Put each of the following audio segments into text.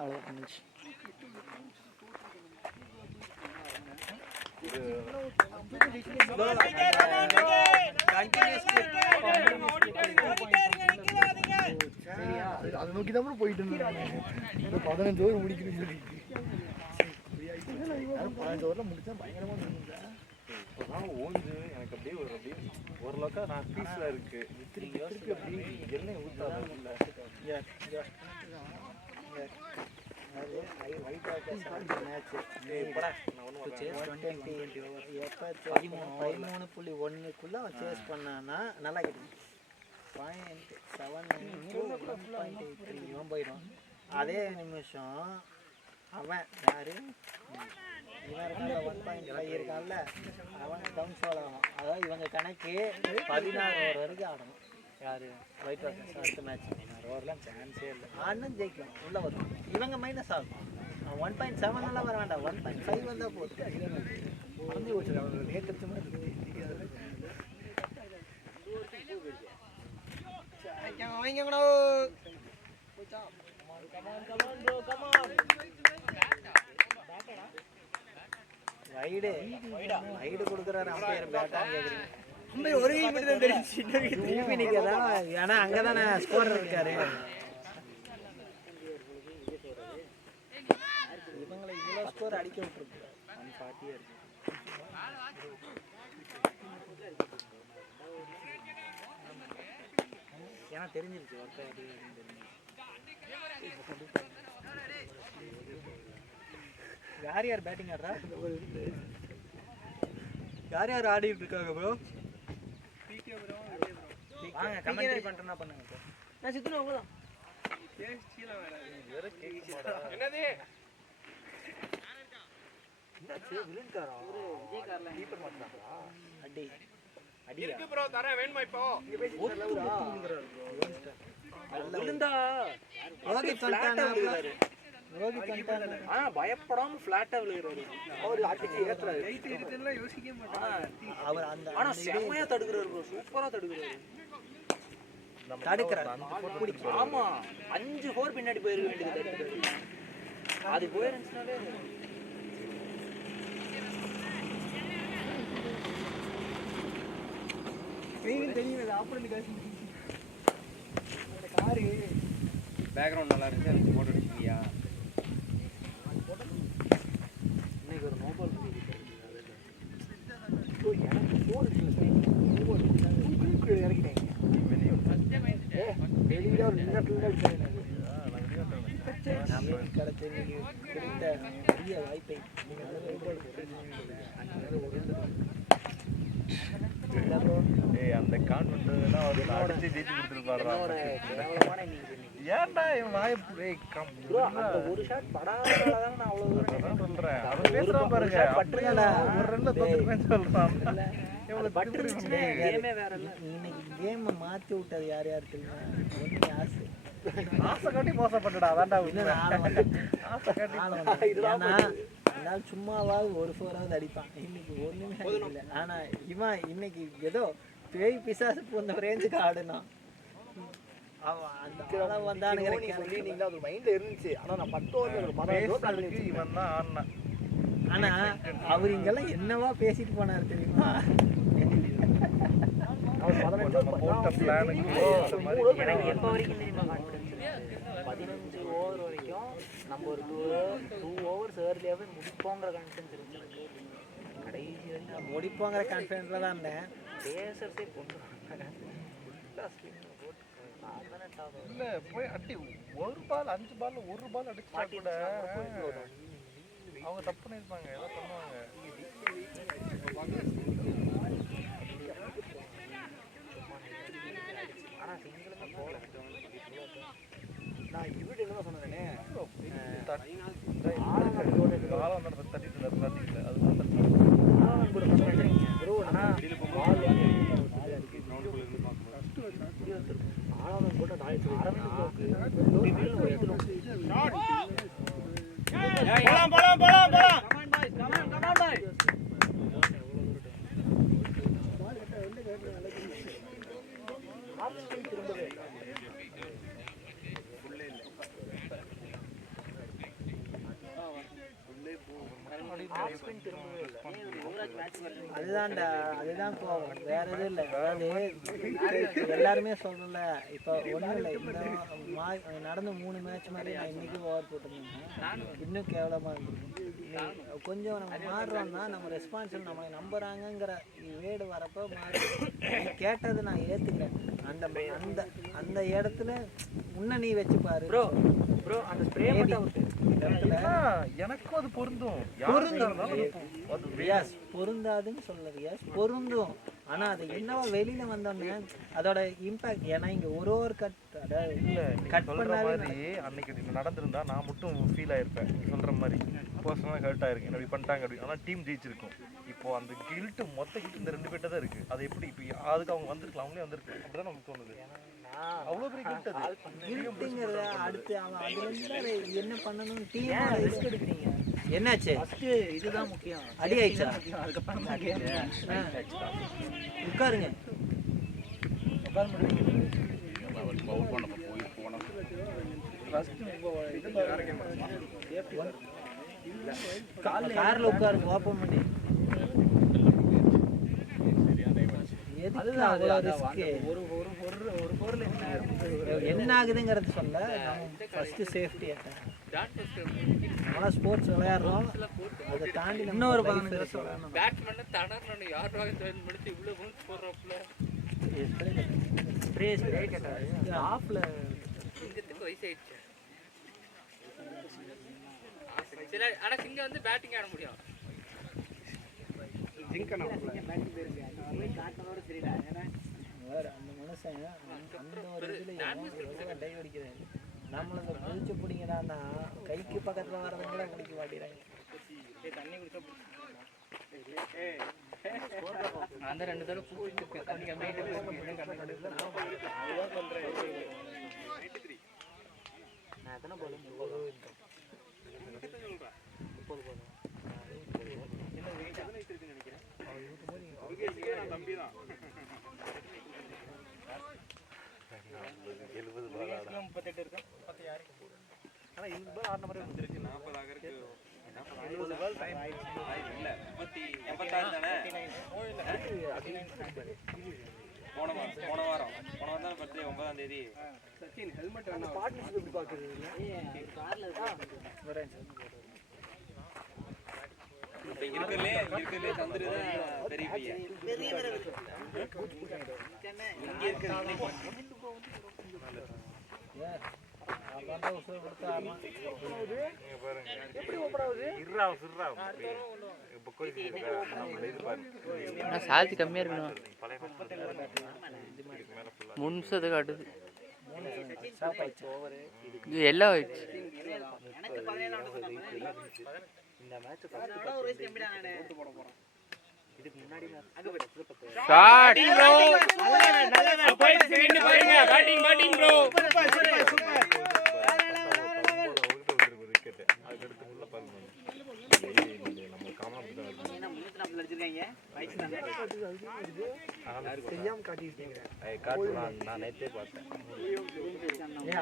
அவ்வளோ முடிஞ்சு. அதை நோக்கி தான் போயிட்டு இருந்தேன். 15 ஓவர் முடிக்கிறது 15 ஓவரில் முடிச்சா பயங்கரமாக இருந்துச்சு. இப்போதான் ஓஞ்சு எனக்கு அப்படியே ஓரளவுக்கு நான் பீஸில் இருக்கு. திருப்பி அப்படி எண்ணெய் ஊற்றாதான் இல்லை. (13.1) அவன் சேஸ் பண்ணான்னா நல்லா கிடைக்கும். 0.7 போயிடும். அதே நிமிஷம் அவன் யாரு இவன் இருக்கான்ல 1.5 இருக்கான்ல அவன் டவுன் ஃபால் ஆகும். அதாவது இவங்க கணக்கு 16 ஓவர் வரைக்கும் ஆடணும். யாரு ஒயிட் வாஷர்ஸ் அடுத்த மேட்ச் 16 ஓவர்லாம் சான்ஸே இல்லை. ஆடணும் ஜெயிக்கலாம் உள்ளே வரும். இவங்க மைனஸ் ஆகும். 1.7 எல்லாம் வர வேண்டாம், 1.5 வந்தால் போதும். மறந்து போச்சு அவங்க நேற்று மாதிரி. வைடு கொடுக்குறாரு அம்பையர் பேட்டான்னு கேட்குறீங்க. ஒரு கை மட்டும் தான் தெரிஞ்சு திருப்பி நிற்கிறதா? ஏன்னா அங்கே தானே ஸ்கோர் இருக்காரு. இவங்களை இவ்வளோ ஸ்கோர் அடிக்க விட்டுருக்கு. 140 இருக்கு. ஏன்னா தெரிஞ்சிருச்சு ஒர்க் ஆகிட்டு யார் யார் பேட்டிங் ஆடுறா? யார் யார் ஆடிட்டு இருக்காங்க ப்ரோ? வாங்க கமெண்ட்ரி பண்ணிட்டேன்னா பண்ணுங்க ப்ரோ. நான் சித்துன அவ்வளோதான். என்னது வில்லன் காரா? விஜய் கார்ல கீப்பர் மாட்டாங்களா? அடி அடி இருக்கு ப்ரோ, தரேன் வேணுமா இப்போ? இங்க பேசி லவுடா வில்லன்டா. ரோஹித் ஃபிளாட்டா விழுறாரு. ரோஹித் கண்டான பயப்படாம ஃபிளாட்டா விழுறாரு. அவர் அடிச்சு ஏத்துறாரு. இதெல்லாம் யோசிக்கவே மாட்டாங்க. அவர் அந்த ஆனா செமையா தடுக்குறாரு ப்ரோ. சூப்பரா தடுக்குறாரு. தடுக்குறாரு. ஆமா 5 4 பின்னாடி போயிருக்க வேண்டியது தடுக்குறாரு. அது போயிருந்துச்சுனாலே வெயில் தெரியுது. அப்புறம் இந்த காரு பேக்ரவுண்ட் நல்லா இருக்கு. அதுக்கு போட்டோ எடுக்கலையா? இன்னைக்கு ஒரு நோபால் இறக்கிட்டேன். வெளியில ஒரு கிடைச்ச கிடைத்த பெரிய வாய்ப்பை அந்த கான்வென்ட் அடிச்சு ஜெயிச்சு கொடுத்துருப்பாரு. ஏன்டா இவன் வாய்ப்பு ஒரு ஷாட் படாதனாலதான் நான் அவ்வளவு சொல்றேன். அவன் பேசுறான் பாருங்க. பட்டுங்கடா ஒரு ரன்ல தோத்துருப்பேன்னு சொல்றான். கேமே வேற இல்ல. இன்னைக்கு கேம் மாத்தி விட்டது யார் யார் தெரியுமா? ஆசை ஆசை காட்டி மோசப்பட்டுடா. அதான்டா ஆசை காட்டி சும்மாவாவது ஒரு 4 அடிப்பான். இன்னைக்கு ஒண்ணுமே இல்லை. ஆனா இவன் இன்னைக்கு ஏதோ பேய் பிசாசு போன ரேஞ்சுக்கு ஆடுனான். ஆனா அவர் இங்கெல்லாம் என்னவா பேசிட்டு போனாரு தெரியுமா? எனக்கு எப்ப வரைக்கும் தெரியுமா கான்ஃபிடன்ஸ்? 15 ஓவர் வரைக்கும் நம்ம ஒரு 2 ஓவர்ஸ் ஏர்லியாவே முடிப்போங்கிற கான்ஃபிடன்ஸ் இருந்துச்சு. கடைசி வரைக்கும் முடிப்போங்கிற கான்ஃபிடன்ஸ்ல தான் இருந்தேன். பேசர்ஸே கொண்டு இல்ல போய் அடி ஒரு பால் 5 பால் 1 பால் அடிச்சா கூட அவங்க தப்பு பண்ணிருப்பாங்க. ஏதோ பண்ணுவாங்க. ஆனா சிங்கிளுமே போல. நான் இவரு என்ன சொன்னேனே பண்ணிருக்காரு. அதுதான்டா, அதுதான் கோவம், வேற எதுவும் இல்லை. அதாவது எல்லாருமே சொல்லல, இப்போ ஒன்றும் இல்லை, இந்த நடந்த 3 மேட்ச் மாதிரி நான் இன்னைக்கு ஓவர் போட்டிருந்தேன்னா இன்னும் கேவலமாக இருந்திருக்கும். கொஞ்சம் நம்ம மாறுறோம்னா நம்ம ரெஸ்பான்சிபிள் நம்மளை நம்புறாங்கங்கிற வேர்டு வரப்போ மாறி கேட்டது நான் ஏற்றுக்கிறேன். அந்த அந்த அந்த இடத்துல முன்ன நீ வச்சு பாரு ப்ரோ அந்த ஸ்ப்ரே மட்டும் எனக்கும் அது பொருந்தும். ரியாஸ் பொருந்தாதுன்னு சொல்ல ரியாஸ், பொருந்தும். ஆனா அது என்னவா வெளியில வந்தோடனே அதோட இம்பாக்ட், ஏன்னா இங்க ஒரு கட் கட் சொல்ற மாதிரி அன்னைக்கு இது நடந்திருந்தா நான் மட்டும் ஃபீல் ஆயிருப்பேன். நீ சொல்ற மாதிரி பர்சனலாக ஹர்ட் ஆயிருக்கு, அப்படி பண்ணிட்டாங்க அப்படி. ஆனால் டீம் ஜெயிச்சிருக்கும். இப்போ அந்த கில்ட்டு மொத்த கில்ட்டு இந்த 2 பேர்ட்ட தான் இருக்கு. அது எப்படி இப்போ அதுக்கு அவங்க வந்திருக்கலாம், அவங்களே வந்திருக்கு, அப்படிதான் நமக்கு தோணுது. அவ்வளோ பெரிய கில்ட் அது. கில்ட்டுங்கிறத அடுத்து அவன் அதுல இருந்து என்ன பண்ணணும் டீம் ரிஸ்க் எடுக்கிறீங்க. என்னாச்சு? இதுதான் முக்கியம். அடி ஆயிடுச்சா? அதுக்கப்புறம் உட்காருங்க. கார்ல உட்காருங்க, ஓப்பன் பண்ணி. என்ன ஆகுதுங்கிறது சொல்ல, ஃபர்ஸ்ட் சேஃப்டி. நம்மளாம் ஸ்போர்ட்ஸ் விளையாடுறோம், அதை தாண்டி இன்னொரு 15 வருஷம் பேட்ஸ்மேன் தடறணும். யார் வாங்க ஜாயின் பண்ணிட்டு இவ்வளோ ரூல்ஸ் போடுறப்பல ஸ்ப்ரே கேட்டாரு ஆஃப்ல சிங்கத்துக்கு வயசாயிடுச்சு. சில ஆனால் சிங்கம் வந்து பேட்டிங் ஆட முடியும். அந்த மனுஷன் அந்த ஒரு இதுல டை அடிக்கிறாரு. நம்மள குதிச்சு பிடிங்கடான்னா கைக்கு பக்கத்துல வரதுங்கள பிடிக்க மாட்டேறாங்க. அந்த 2 தடவை பூச்சிருக்கேன் தண்ணி கம்மியாயிட்டு நான் எத்தனை பால் 30 பால் போன வாரம் தான் பர்த்டே 9ஆம் தேதி. இருக்கிறதுலே தந்துரு தான் பெரிய பையன். இங்க இருக்கிறது சால்த்தி கம்மியாக இருக்கணும். 3 நிமிஷத்துக்கு காட்டுது. இது எல்லாம் ஆயிடுச்சு.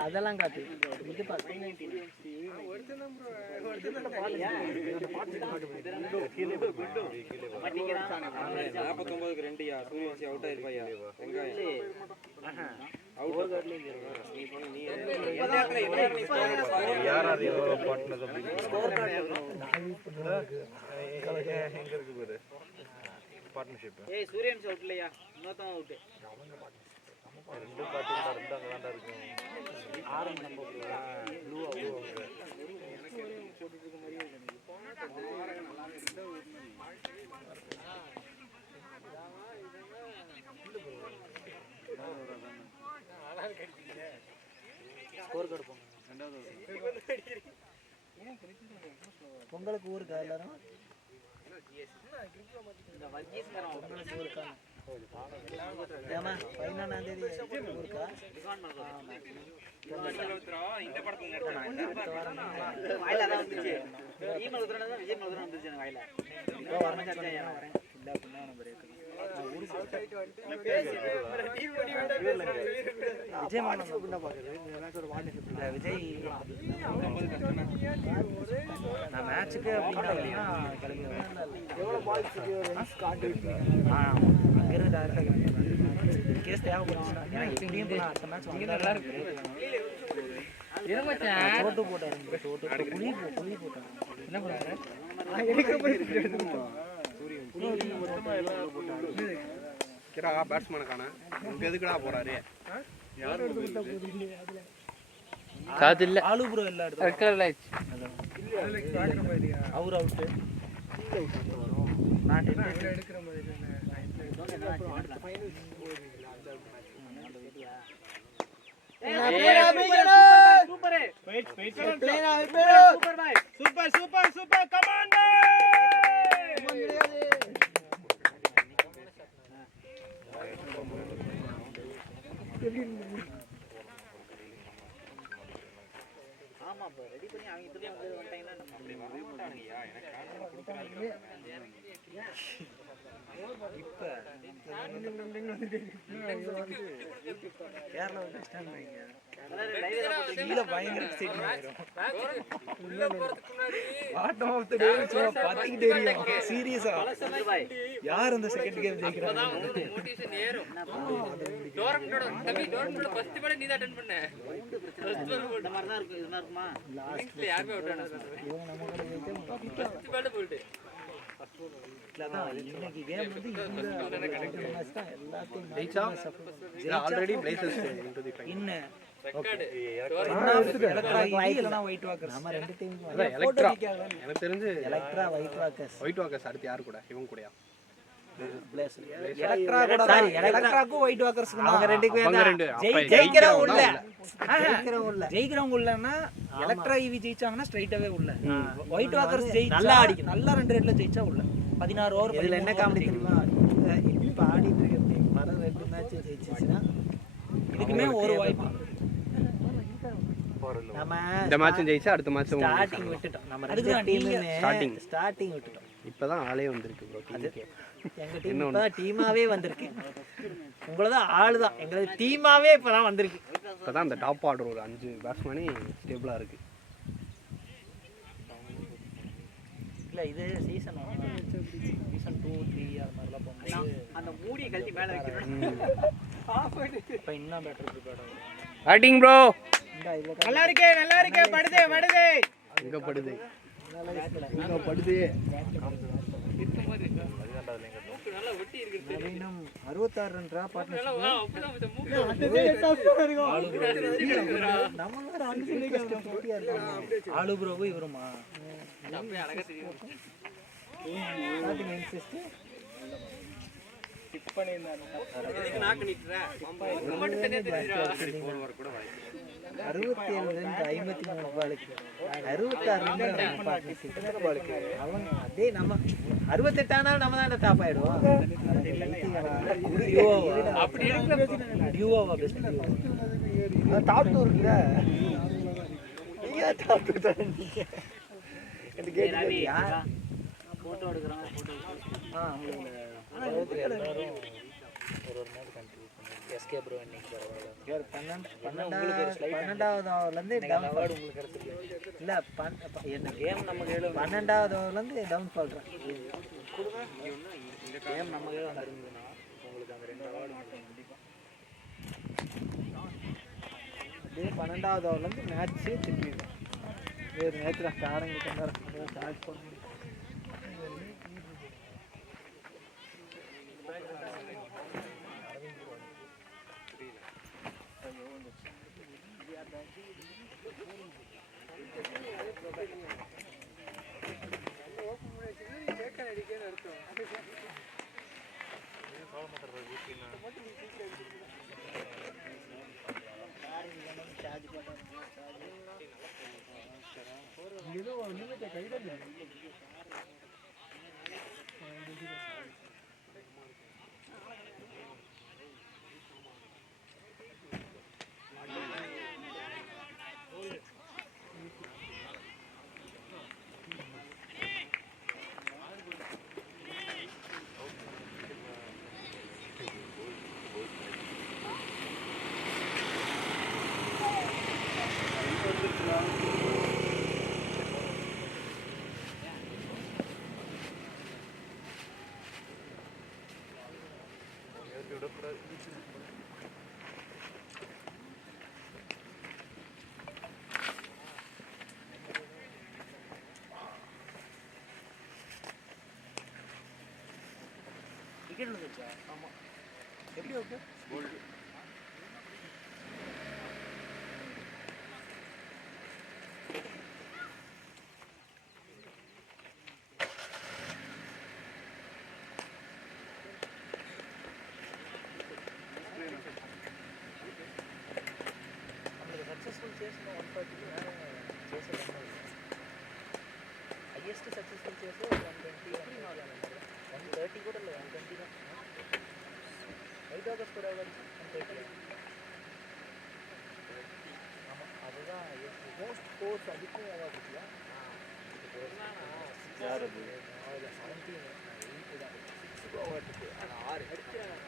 அதெல்லாம் காட்டு. இது 49க்கு 2யா சூரியவன்சி அவுட் ஆயிருப்பாயா. வெங்காயம் சூரியன் அவுட் இல்லையா? இன்னொருத்தவன் அவுட். 2 பாட்டு அங்கதான்டா இருக்கும். ஆரம்பம் நம்ம ப்ளூ அவுட். ஸ்கோர் கார்டு போங்க. பொங்கலுக்கு ஊருக்கா எல்லாரும்? இந்த வர்க்கீஸ்காரன் பொங்கலுக்கு ஊருக்கா? ஏமா 15ஆம் தேதி ஊருக்கா? இந்த படத்துல வாயில தான் வந்துச்சு. ஈமெயில் உதறனது தான் விஜய் மதுரை வந்துச்சு எனக்கு வாயில. வரேன் இல்ல அப்படின்னா நம்பர் இருக்கு. விஜய் மாமன் தான் பாக்குறது. விஜய் நான் மேட்ச்சுக்கு அப்படின்னா கிளம்பி எவ்வளோ பால்ஸுக்கு ரன்ஸ் கான்ட்ரிபியூட் அங்கேருந்து டேரெக்டாக கேஸ் தேவைப்படுச்சுன்னா ஏன்னா எப்படியும் இப்போ நான் அடுத்த மேட்ச் வந்து நல்லா இருக்கு சோட்டு போட்டாரு சோட்டு புளி போட்டாரு என்ன பண்ணாரு பேட்ஸ்மேனுக்கான எதுக்குடா போறாரு காது இல்ல ஆளு ப்ரோ எல்லா இடத்துல ரெட் கலர் லைட் அவர் அவுட்டு நான் எடுக்கிற மாதிரி ஆமா இப்போ ரெடி பண்ணி அவங்க இப்படி வந்து வந்துட்டாங்கன்னா கேரளா கஷ்டம் பயங்கர சீரியஸா யார் அந்த செகண்ட் கேம் ஜெயிக்கிறாங்க மோட்டிவேஷன் ஏறும் டோர்னமெண்டோட தம்பி டோர்னமெண்டோட ஃபர்ஸ்ட் பால் நீ தான் அட்டெண்ட் பண்ண ஃபர்ஸ்ட் பால் இந்த மாதிரி தான் இருக்கு இதுனா இருக்குமா லாஸ்ட்ல யாருமே அவுட் ஆனது ஃபர்ஸ்ட் பால் போயிடு இன்னைக்கு கேம் வந்து ஜெயிச்சா already places into the final இன்ன ரெக்கார்ட் இல்லனா ஒயிட் வாக்கர்ஸ் நம்ம ரெண்டு டீம் எலக்ட்ரா எனக்கு தெரிஞ்சு Electra white walkers white walkers அடுத்து யார் கூட இவங்க கூடயா எலக்ட்ரா கூட சாரி எலக்ட்ராக்கும் ஒயிட் வாக்கர்ஸ்க்கு அவங்க ரெண்டுக்கு அவங்க ரெண்டு ஜெயிக்கிறவங்க உள்ள ஜெயிக்கிறவங்க உள்ள ஜெயிக்கிறவங்க உள்ளனா எலக்ட்ரா ஈவி ஜெயிச்சாங்கன்னா ஸ்ட்ரைட்டாவே உள்ள ஒயிட் வாக்கர்ஸ் நல்லா அடிக்கணும். நல்லா 2 ரேட்ல ஜெயிச்சா உள்ள 16 ஓவர் இதுல என்ன காமெடி தெரியுமா இப்ப ஆடிட்டு இருக்க டீம் வர 2 மேட்ச் ஜெயிச்சிச்சுன்னா இதுக்குமே ஒரு வாய்ப்பு நம்ம இந்த மேட்சும் ஜெயிச்சா அடுத்த மேட்சும் ஸ்டார்டிங் விட்டுட்டோம் நம்ம ரெண்டு அதுக்குதான் டீமுமே ஸ்டார்டிங் விட்டுட்டோம் இப்பதான் ஆளே வந்திருக்கு ப்ரோ டீமுக்கு எங்க டீம் இப்பதான் டீமாவே வந்திருக்கு உங்களதான் ஆளுதான் எங்களது டீமாவே இப்பதான் வந்திருக்கு இப்பதான் அந்த டாப் ஆர்டர் ஒரு 5 பேட்ஸ்மேனே ஸ்டேபிளா இருக்கு இல்ல இது சீசன் 2 3 அது மாதிரிலாம் போகும்போது அந்த மூடியை கழட்டி மேல வைக்கணும் இப்போ இன்னும் பெட்டர் ப்ரிப்பேர்ட் ஆகும் பேட்டிங் ப்ரோ நல்லா இருக்கே படுதே எங்க படுது எங்க படுது நல்லா ஒட்டி இருக்கு நவீனம் 66 ரன் டிரா பார்ட்னர்ஷிப் அப்படிதான் இந்த மூக்கு நம்ம வேற அன்பில் கஷ்டம் போட்டியா இருக்காங்க ஆளு ப்ரோவும் இவருமா அப்படியே அழகா தெரியும் ஸ்டார்டிங் இன்சிஸ்ட் எதுக்கு நாக்கு நிக்குற மட்டும் தனியா தெரியுதுடா 67 ரன் 53 பாலுக்கு 66 ரன் பார்ட்னர்ஷிப் பாலுக்கு அவங்க அதே நம்ம 68 ஆனாலும் நம்ம தான் டாப் ஆயிடுவோம் அப்படி எடுக்கல டியூவோவா பெஸ்ட் டாப் 2 இருக்குல நீங்க டாப் 2 தான் நீங்க இந்த கேட் யார் போட்டோ எடுக்கறாங்க ஒரு மேட்ச் கண்டினியூ பண்ணி எஸ்கே ப்ரோ இன்னைக்கு பரவாயில்ல 12வது ஓவர்ல இருந்து டவுன் அவார்டு உங்களுக்கு கிடைச்சிருக்கு இல்ல என்ன கேம் நம்ம கையில 12வது ஓவர்ல இருந்து டவுன் ஃபால் கேம் நம்ம கையில வந்திருந்ததுன்னா உங்களுக்கு அந்த 2 அவார்டு கண்டிப்பா அப்படியே 12வது ஓவர்ல இருந்து மேட்ச் திருப்பிடும் வேறு நேற்று ஸ்டாரிங் கொண்டாட சார்ஜ் பண்ண முடியும் விக்கெட் விழுந்துச்சா? ஆமாம். எப்படி ஓகே? సక్సెస్ఫుల్ చేసిన 140 చేసే హైయెస్ట్ సక్సెస్ఫుల్ చేసే 120 130 కూడా లేదు 120 8 ஆகஸ்ட் கூட 130 ஆமாம் அதுதான் மோஸ்ட் கோர்ஸ் அதுக்கும் அவார்டு இல்லையா? யார் அது? 17 8 தான் 6 அவார்டு ஆனால் 6 அடிக்கிறாங்க.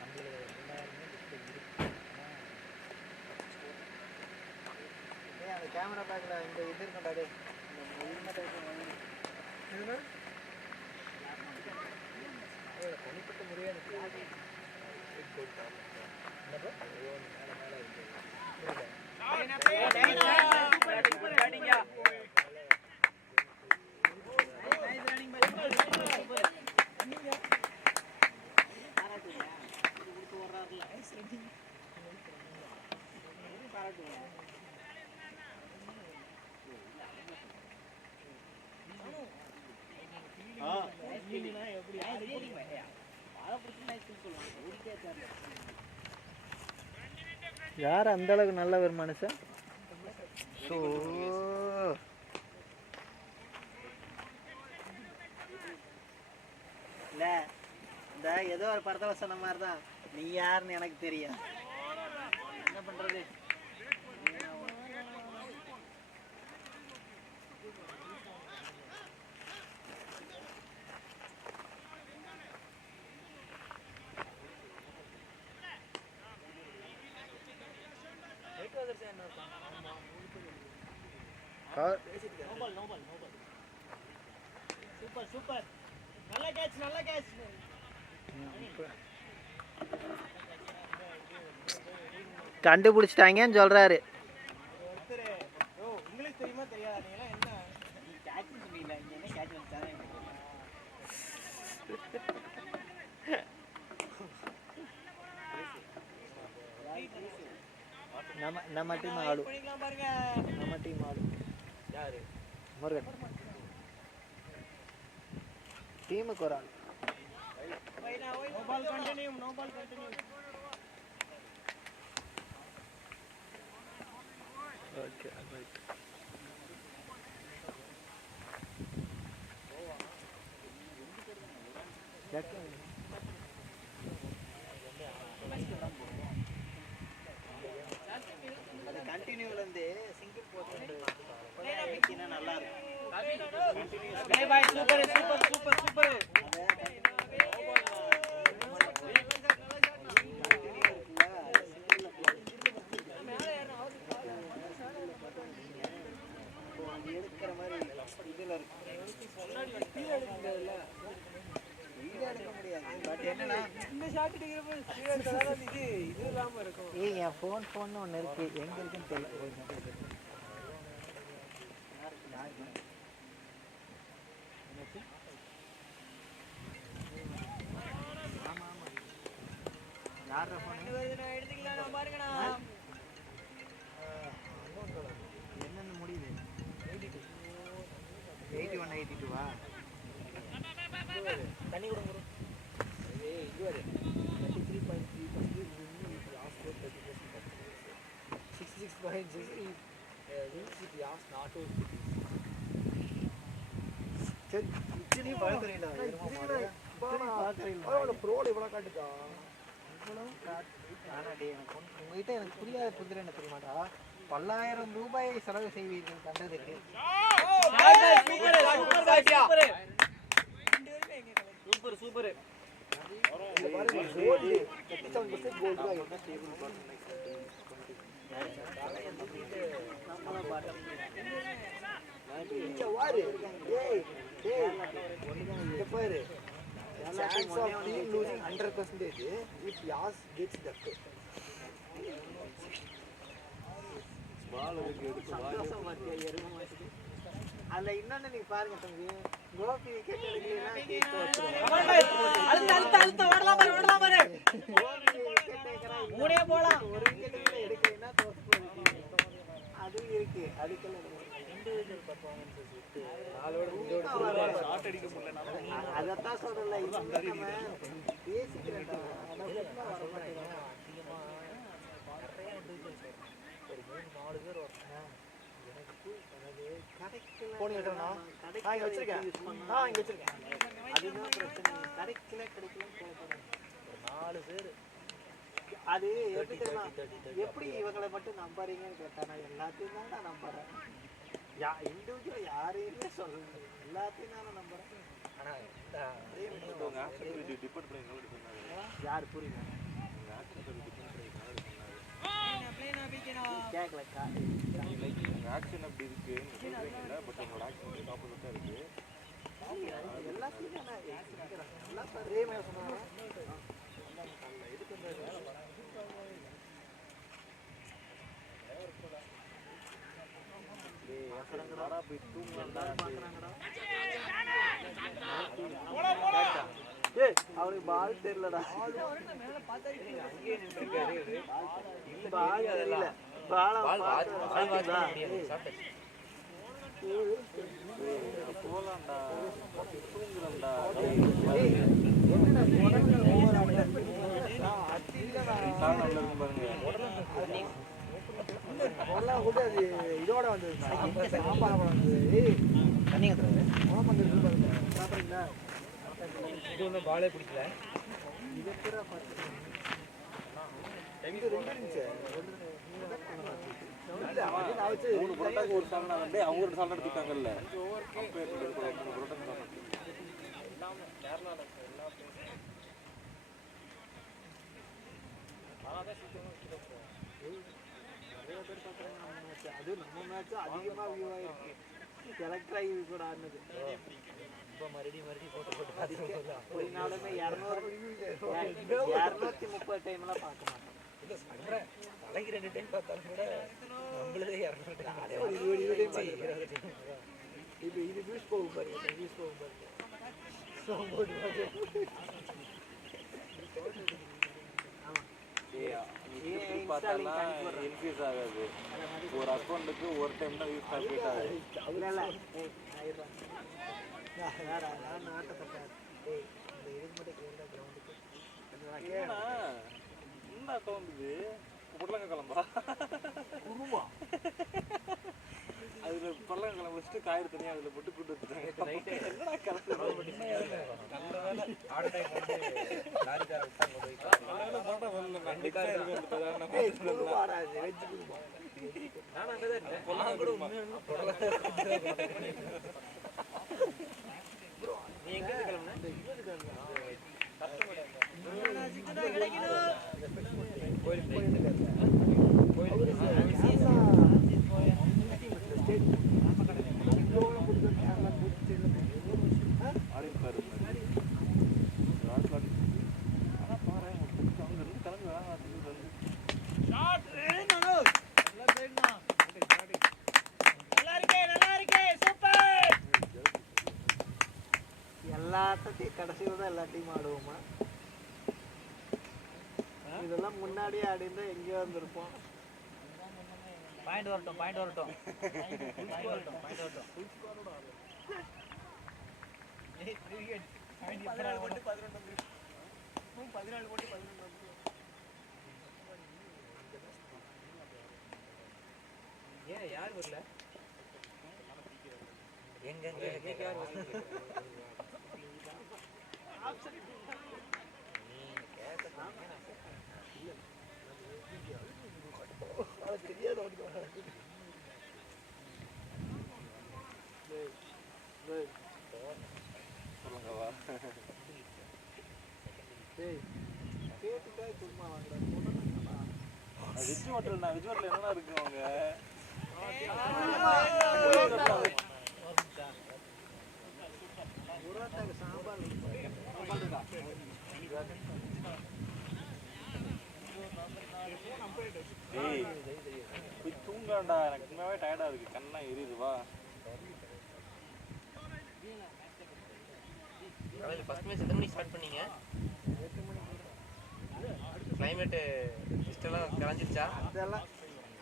நம்மளுக்கு எல்லாருமே இருக்கு. அந்த கேமரா பேக்கில் இந்த இது இருக்கா டே தனிப்பட்ட முறையாக எனக்கு யார் அந்த அளவுக்கு நல்ல ஒரு மனுஷன்? ஸோ இல்லை இந்த ஏதோ ஒரு படத்தில் சொன்ன மாதிரி தான், நீ யாருன்னு எனக்கு தெரியும். என்ன பண்ணுறது? சூப்பர் நல்ல கேட்ச் கண்டுபிடிச்சிட்டாங்கன்னு சொல்றாரு. இங்கிலீஷ் தெரியுமா தெரியாதா? நீங்க என்ன கேட்ச் பண்ணீங்களா? இங்க என்ன கேட்ச் வந்துட்டானே நம்ம டீம் ஆடு. நம்ம டீம் ஆடு யாரு? முருகன் டீமுக்கு ஒரு ஆள். No ball continue. Okay right. அது கண்டினியூலேருந்து சிங்கிள் போட்டு நல்லா இருக்கும். சூப்பர் எடுக்கிற மாதிரி இதில் இருக்கு. எடுக்க முடியாது. பட் என்னன்னா இந்த ஷாட் அடிக்கிறப்ப இது இல்லாம இருக்கும். என் ஃபோன் ஒன்று இருக்கு, எங்க இருக்குன்னு தெரியல. யார் ஃபோன் எடுத்துக்கலாம் பாருங்கண்ணா. என்னென்ன முடியுது? 81 82வா? தண்ணி கொடுங்க. உங்ககிட்ட எனக்கு புரியாத புதிர் என்ன தெரியுமாடா? 10,000 ரூபாயை செலவு செய்வீர்கள் கண்டதுக்கு. Super chance of team losing 100% if Yas gets the ball. அதுல இன்னொன்னு நீங்க பாருங்க தம்பி, கோபி விக்கெட் எடுக்கலைன்னா ஒரு விக்கெட் கூட எடுக்கலைன்னா தோத்து போயிருக்கு. அது இருக்கு, அதுக்கெல்லாம் இண்டிவிஜுவல் பர்ஃபார்மன்ஸஸ் விட்டு அதைத்தான் சொல்றல. இது நம்ம பேசிக்கிறேன்டா, வர மாட்டேங்கிறோம். நிறைய இண்டிவிஜுவல் ஒரு 3-4 பேர் ஒருத்தங்க போன் எடுறேனா நான் இங்க வச்சிருக்கேன். இங்க வச்சிருக்கேன். அதுதான் பிரச்சனை. கிடைக்கலன்னு போறேன். ஒரு 4 பேர் அது எப்படி தெரியுமா, எப்படி இவங்களை மட்டும் நம்புறீங்கன்னு கேட்டா நான் எல்லாத்தையும் தான் நான் நம்புறேன். இண்டிவிஜுவல் யாரையுமே சொல்லல, எல்லாத்தையும் தான் நான் நம்புறேன். ஆனா யார் புரியல கேட்கலக்கா. ஆக்ஷன் அப்படி இருக்கு சொல்றீங்கல்ல, பட் உங்களோட ஆக்ஷன் ஆப்போசிட்டா இருக்கு. எல்லாத்தையும் தான் எல்லாம் ஒரே மாதிரி சொன்னாங்க. அவனுக்கு பால் தெரியலடா, பால் தெரியல, போலாம்டா, தூங்குறேன்டா. பாருங்க இதோட வந்து சாம்பார் வந்து தண்ணிங்க சாப்பிட்றீங்களா? இது ஒன்றும் பாலே பிடிக்கல. மூணு புரோட்டாக்கு ஒரு சால்னா வந்து அவங்க ஒரு சால்னா எடுத்துட்டாங்கல்ல. அது நம்ம மேட்ச் அதிகமா வியூ ஆயிருக்கு. செலக்ட் ஆகி கூட ஆனது மறுபடியும் போட்டு ஒரு நாளுமே 230 டைம்லாம் பார்க்க மாட்டோம். தலைக்கு 2 டைம் பார்த்தாலும் கூட நம்மளதே 200 டைம் இப்போ இது வியூஸ் போகும் பாருங்க, வியூஸ் போகும் பாருங்க. பார்த்தானா இன்க்ரீஸ் ஆகாது. ஒரு அக்கௌண்ட்டுக்கு ஒரு டைம் தான் யூஸ் கால்குலேட் ஆகுது. நான் நாட்டப்பட்டேன். இந்த இதுக்கு மட்டும் கேள்வி கிரவுண்டுக்கு ஏன்னா இந்த அக்கௌண்ட் இது புடலங்க கிளம்பா குருமா அதுல புடலங்க கிளம்ப வச்சுட்டு காயிறு தனியாக அதில் போட்டு கூட்டு வச்சுட்டாங்க. என்னடா கிளம்பு எல்லாத்தையும் கடைசியில் தான் எல்லா டீம் ஆடுவோமா? இதெல்லாம் முன்னாடியே ஆடி இருந்தா எங்கேயோ வந்திருப்போம். பாயிண்ட் வரட்டும் ஏன் யார் வரல? எங்க யார் வரல? சொல்லுங்கவா விஜ் ஹோட்டல்ண்ணா. விஜ் ஹோட்டல் என்னன்னா இருக்கு அவங்க போய் தூங்காண்டா. எனக்கு உண்மையாவே டயர்டா இருக்கு, கண்ணா எரியுது. வா காலையில் ஃபர்ஸ்ட் மேட்ச் எத்தனை மணிக்கு ஸ்டார்ட் பண்ணீங்க? கிளைமேட்டு இஷ்டெல்லாம் கலைஞ்சிருச்சா? அதெல்லாம்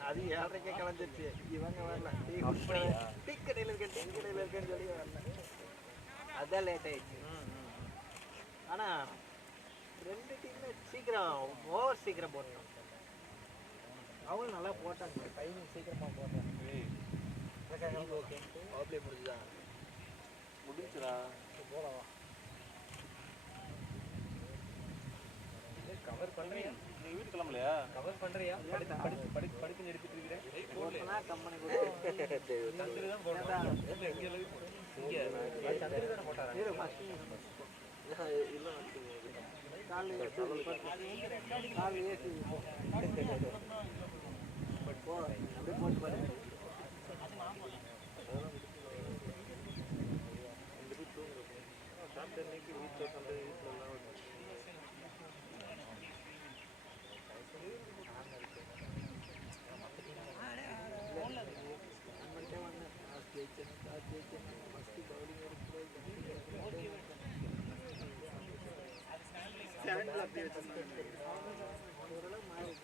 அது 7:30 கிளம்பிடுச்சு. இவங்க வரல. டீ கடையில் இருக்கேன்னு சொல்லி வரல. அதான் லேட் ஆயிடுச்சு. ஆனால் 2 டீமுமே சீக்கிரம் ஓவர் சீக்கிரம் போட்டோம். அவங்களும் நல்லா போட்டாங்க. டைமிங் சீக்கிரமாக போட்டாங்க. ஓகே ஆப்லே முடிஞ்சுதா? முடிஞ்சுடா. போகலாம். கவர் பண்ணுறியா? நீ வீட்டு கிளம்பலையா? கவர் பண்ணுறியா? படிப்பு எடுத்துட்டு இருக்கிறேன். கம்பெனி கூட தந்துட்டு தான் போட்டேன். இங்கே தந்துட்டு தானே போட்டாரா?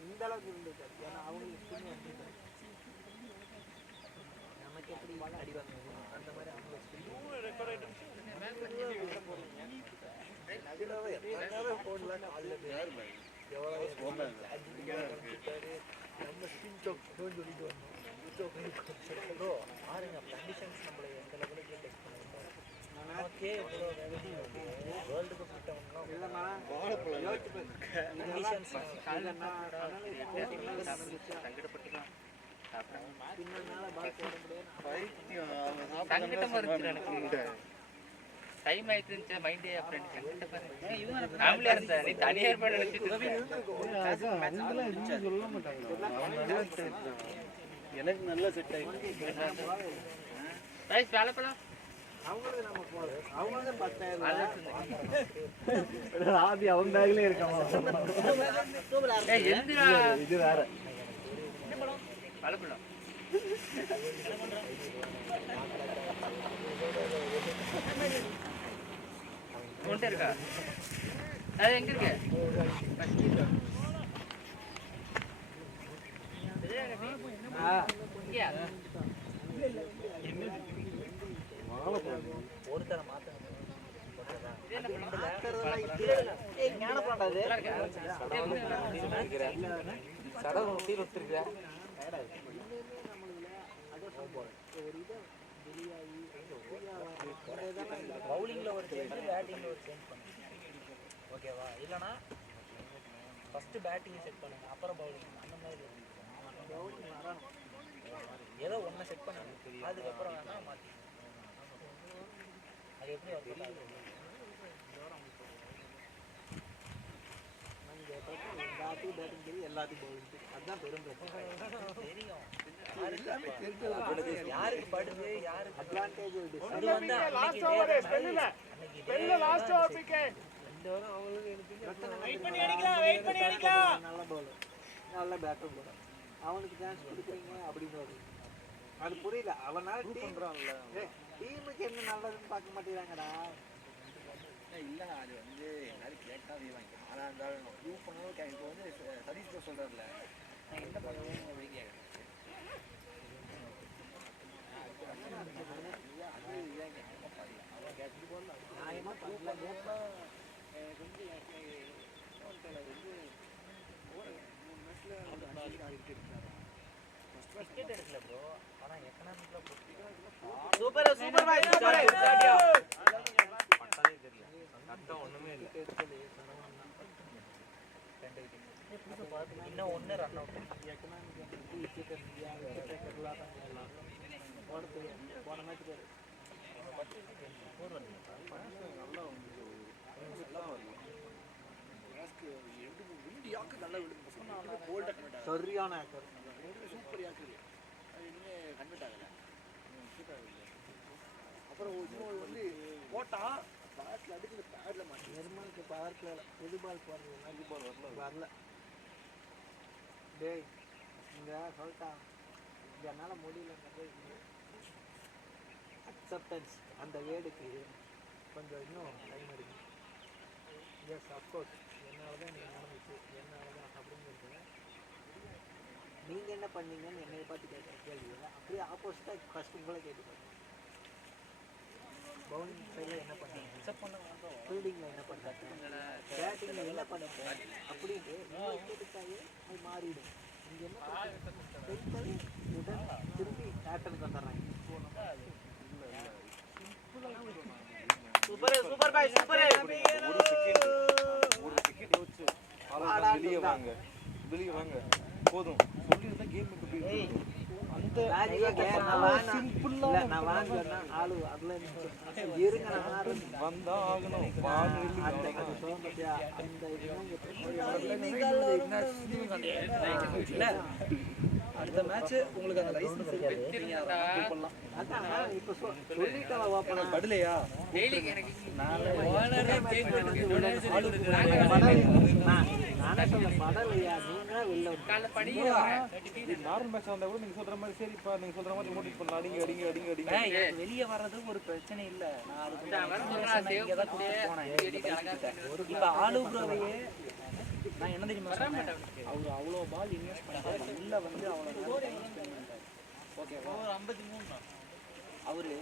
இந்த அளவுக்கு இருந்துச்சு. ஏன்னா அவங்களுக்கு நமக்கு எப்படி அடி வந்தது அந்த மாதிரி பாருங்க கண்டிஷன்ஸ் நம்மளை எந்த லெவலுக்கு டெஸ்ட் பண்ணிருக்கோம். நமக்கே இவ்வளோ வேர்ல்டு கப் விட்டவங்க இல்லைம்மா சங்கடப்பட்டுக்கலாம். பின்னால பால் போட முடியாது. சங்கடமா இருந்துச்சு எனக்கு. டைம் ஆயிட்டு இருந்துச்சு மைண்டே அப்புறம் சங்கடமா இருந்துச்சு. ஃபேமிலியா இருந்தா நீ தனியா இருப்பேன்னு நினைச்சிட்டு சொல்ல மாட்டாங்க. எனக்கு நல்லா செட் ஆயிடுச்சு. வேலை பண்ணலாம். அவங்களுக்கு நம்ம போகுது அவங்களுக்கு 10,000 ஆதி அவன் பேக்லேயே இருக்கான். இது வேற வளப்பலாம். உன்கிட்ட இருக்கா? அது எங்க இருக்கு? இங்கயா? ஒருத்தர மாத்த சடம் சீல் ஒத்துருக்கா? பவுலிங்கில் ஒரு சேஞ்ச் பேட்டிங்கில் ஒரு சேஞ்ச் பண்ணுங்க. ஓகேவா? இல்லைனா ஃபஸ்ட்டு பேட்டிங்கை செட் பண்ணுங்க, அப்புறம் பவுலிங். அந்த மாதிரி ஏதோ ஒன்றை செட் பண்ணுங்க, அதுக்கப்புறம் வேணால் மாற்றி. அது எப்படி ஒர்க் ஆகுது? எல்லாத்தையும் பேட்டிங் தெரியும், எல்லாத்தையும் பவுலிங் தெரியும். அதுதான் பெரும் பிரச்சனை. தெரியும் யாருக்கு படுது, யாருக்கு அட்வான்டேஜ். அது வந்து லாஸ்ட் ஓவர் ஸ்பெல்ல லாஸ்ட் ஓவர் விக்கெட். இந்த வாரம் அவங்களுக்கு எனக்கு வெயிட் பண்ணி அடிக்கலாம். நல்ல பவுலர், நல்ல பேட்டர் கூட அவனுக்கு சான்ஸ் கொடுக்குறீங்க அப்படின்னு வருது. அது புரியல. அவனால டீமுக்கு என்ன நல்லதுன்னு பார்க்க மாட்டேங்கிறாங்கடா. இல்லை அது வந்து எல்லாரும் கேட்டால் வாங்கி ஆனால் இருந்தாலும் ப்ரூவ் பண்ணவும் இப்போ வந்து சதீஷ் தான் சொல்கிறார்ல, நான் என்ன பண்ணுவேன் அப்படின்னு கேட்குறேன். டிக்கெட் எடுக்கல ப்ரோ, ஆனால் எக்கனாமிக்கில் சூப்பர் சூப்பர் பாய் சூப்பர். பட்டாலே தெரியல, சட்டம் ஒண்ணுமே இல்லை. இன்னும் ஒன்று ரன் அவுட். போன மேட்ச் சரியான ஆக்கர், சூப்பர் யாக்கு இனிமேல் கன்வெர்ட் ஆகலை. அப்புறம் இன்னொரு வந்து போட்டால் பேட்டில் அடிச்சு பேட்டில் மாட்டி நிர்மலுக்கு பவர் பிளேல புது பால் போடுறது வரல. டேய் இங்கே சொல்லிட்டான், இங்கே என்னால் முடியல. அக்செப்டன்ஸ் அந்த வேர்டுக்கு கொஞ்சம் இன்னும் டைம் எடுக்கும். எஸ் அஃப்கோர்ஸ் என்னால் தான் எனக்கு நடந்துச்சு, என்னால் தான் அப்படிங்கிறது. நீங்கள் என்ன பண்ணீங்கன்னு என்னை பார்த்து கேட்குற கேள்வியை அப்படியே ஆப்போசிட்டாக ஃபஸ்ட்டு உங்களை கேட்டு பவுலிங் சைடில் என்ன பண்ணாங்க, ஃபீல்டிங்கில் என்ன பண்ணாங்க, பேட்டிங்கில் என்ன பண்ணாங்க அப்படின்ட்டு உங்களை கேட்டுட்டாயே அது மாறிடும். இங்கே என்ன உடன் திரும்பி கேப்டனுக்கு வந்துடுறாங்க. Super super boy super. ஒரு செகண்ட் யோசிச்சு வெளியே வாங்க வெளியே வாங்க போதும் சொல்லியிருந்தா கேம் எப்படி இருக்கும். அந்த நான் வாங்கினா ஆளு அதுல இருங்க வந்தா ஆகணும் பால் அடுத்த மேட்ச் உங்களுக்கு அந்த லைசன்ஸ் இப்ப சொல்லிட்டேன் படலையா டெய்லிக்கு எனக்கு நார்மல் மேட்ச் வந்தா கூட நீங்க சொல்ற மாதிரி சரிப்பா நீங்க சொல்ற மாதிரி மோட்டிவேட் பண்ணலாம் அடிங்க அடிங்க அடிங்க அடிங்க வெளியே வர்றது ஒரு பிரச்சனை இல்ல. நான் அதுக்கு போனேன். இப்ப ஆளு ப்ரோவையே நான் என்ன தெரியுமா சொன்னேன், அவரு அவ்வளோ பால் இன்வெஸ்ட் பண்ணாரு உள்ள வந்து அவ்வளோ ஓகேவா 53 தான் அவரு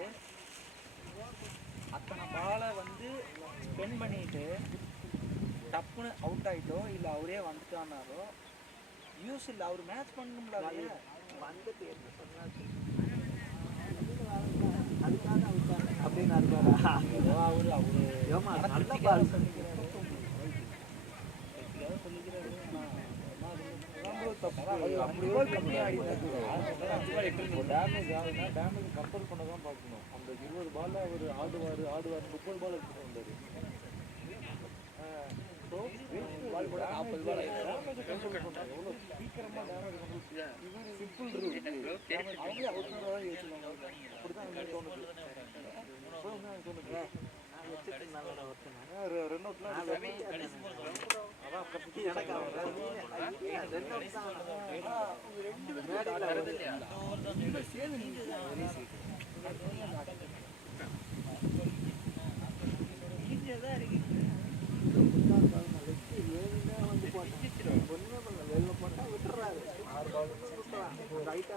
அத்தனை பாலை வந்து ஸ்பெண்ட் பண்ணிட்டு டப்புன்னு அவுட் ஆயிட்டோ இல்லை அவரே வந்துட்டானாரோ யூஸ் இல்லை. அவர் மேட்ச் பண்ணணும்ல வந்துட்டு என்ன சொன்னாச்சு அதுக்காக அவுட்டாங்க அப்படின்னு அவரு நல்ல பால் டேமேஜ் ஆகுதுன்னா டேமேஜ் கம்பேர் பண்ண தான் பார்க்கணும். அந்த 20 பால்ல அவர் ஆடுவார் 30 பால் எடுத்துட்டு வந்தாரு. சீக்கிரமா டேமேஜ் சிம்பிள் அவங்களே அவுட்தான் யோசிச்சுவாங்க. அப்படிதான் தோணுது. ரன் அவுட்லாம் வெளில போட்டா விட்டுறாரு 6 பால் ரைட்டா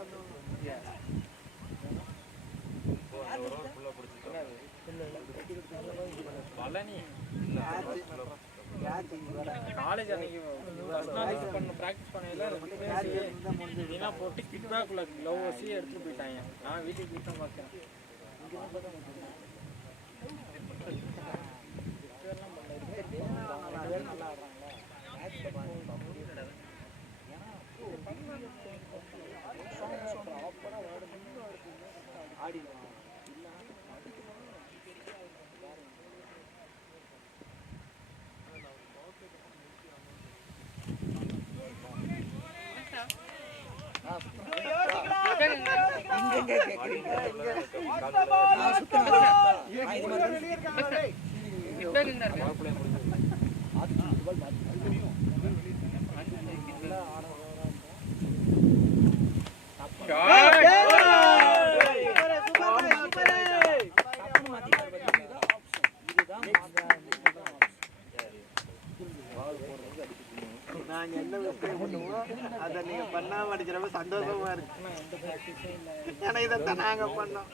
காலேஜ் அன்னைக்கு ப்ராக்டிஸ் பண்ணல போட்டு கிக் பேக்குள்ள க்ளவ் வச்சு எடுத்துட்டு போயிட்டாங்க. நான் வீட்டுக்கு போய் தான் பார்க்குறேன். நல்லா ஆடிடுவான். நாங்க என்ன விஷயம் பண்ணுவோம் அதை நீங்க பண்ணாம அடிக்கிறப்ப சந்தோஷமா இருக்கு. ஏன்னா இதைத்தான் நாங்க பண்ணோம்.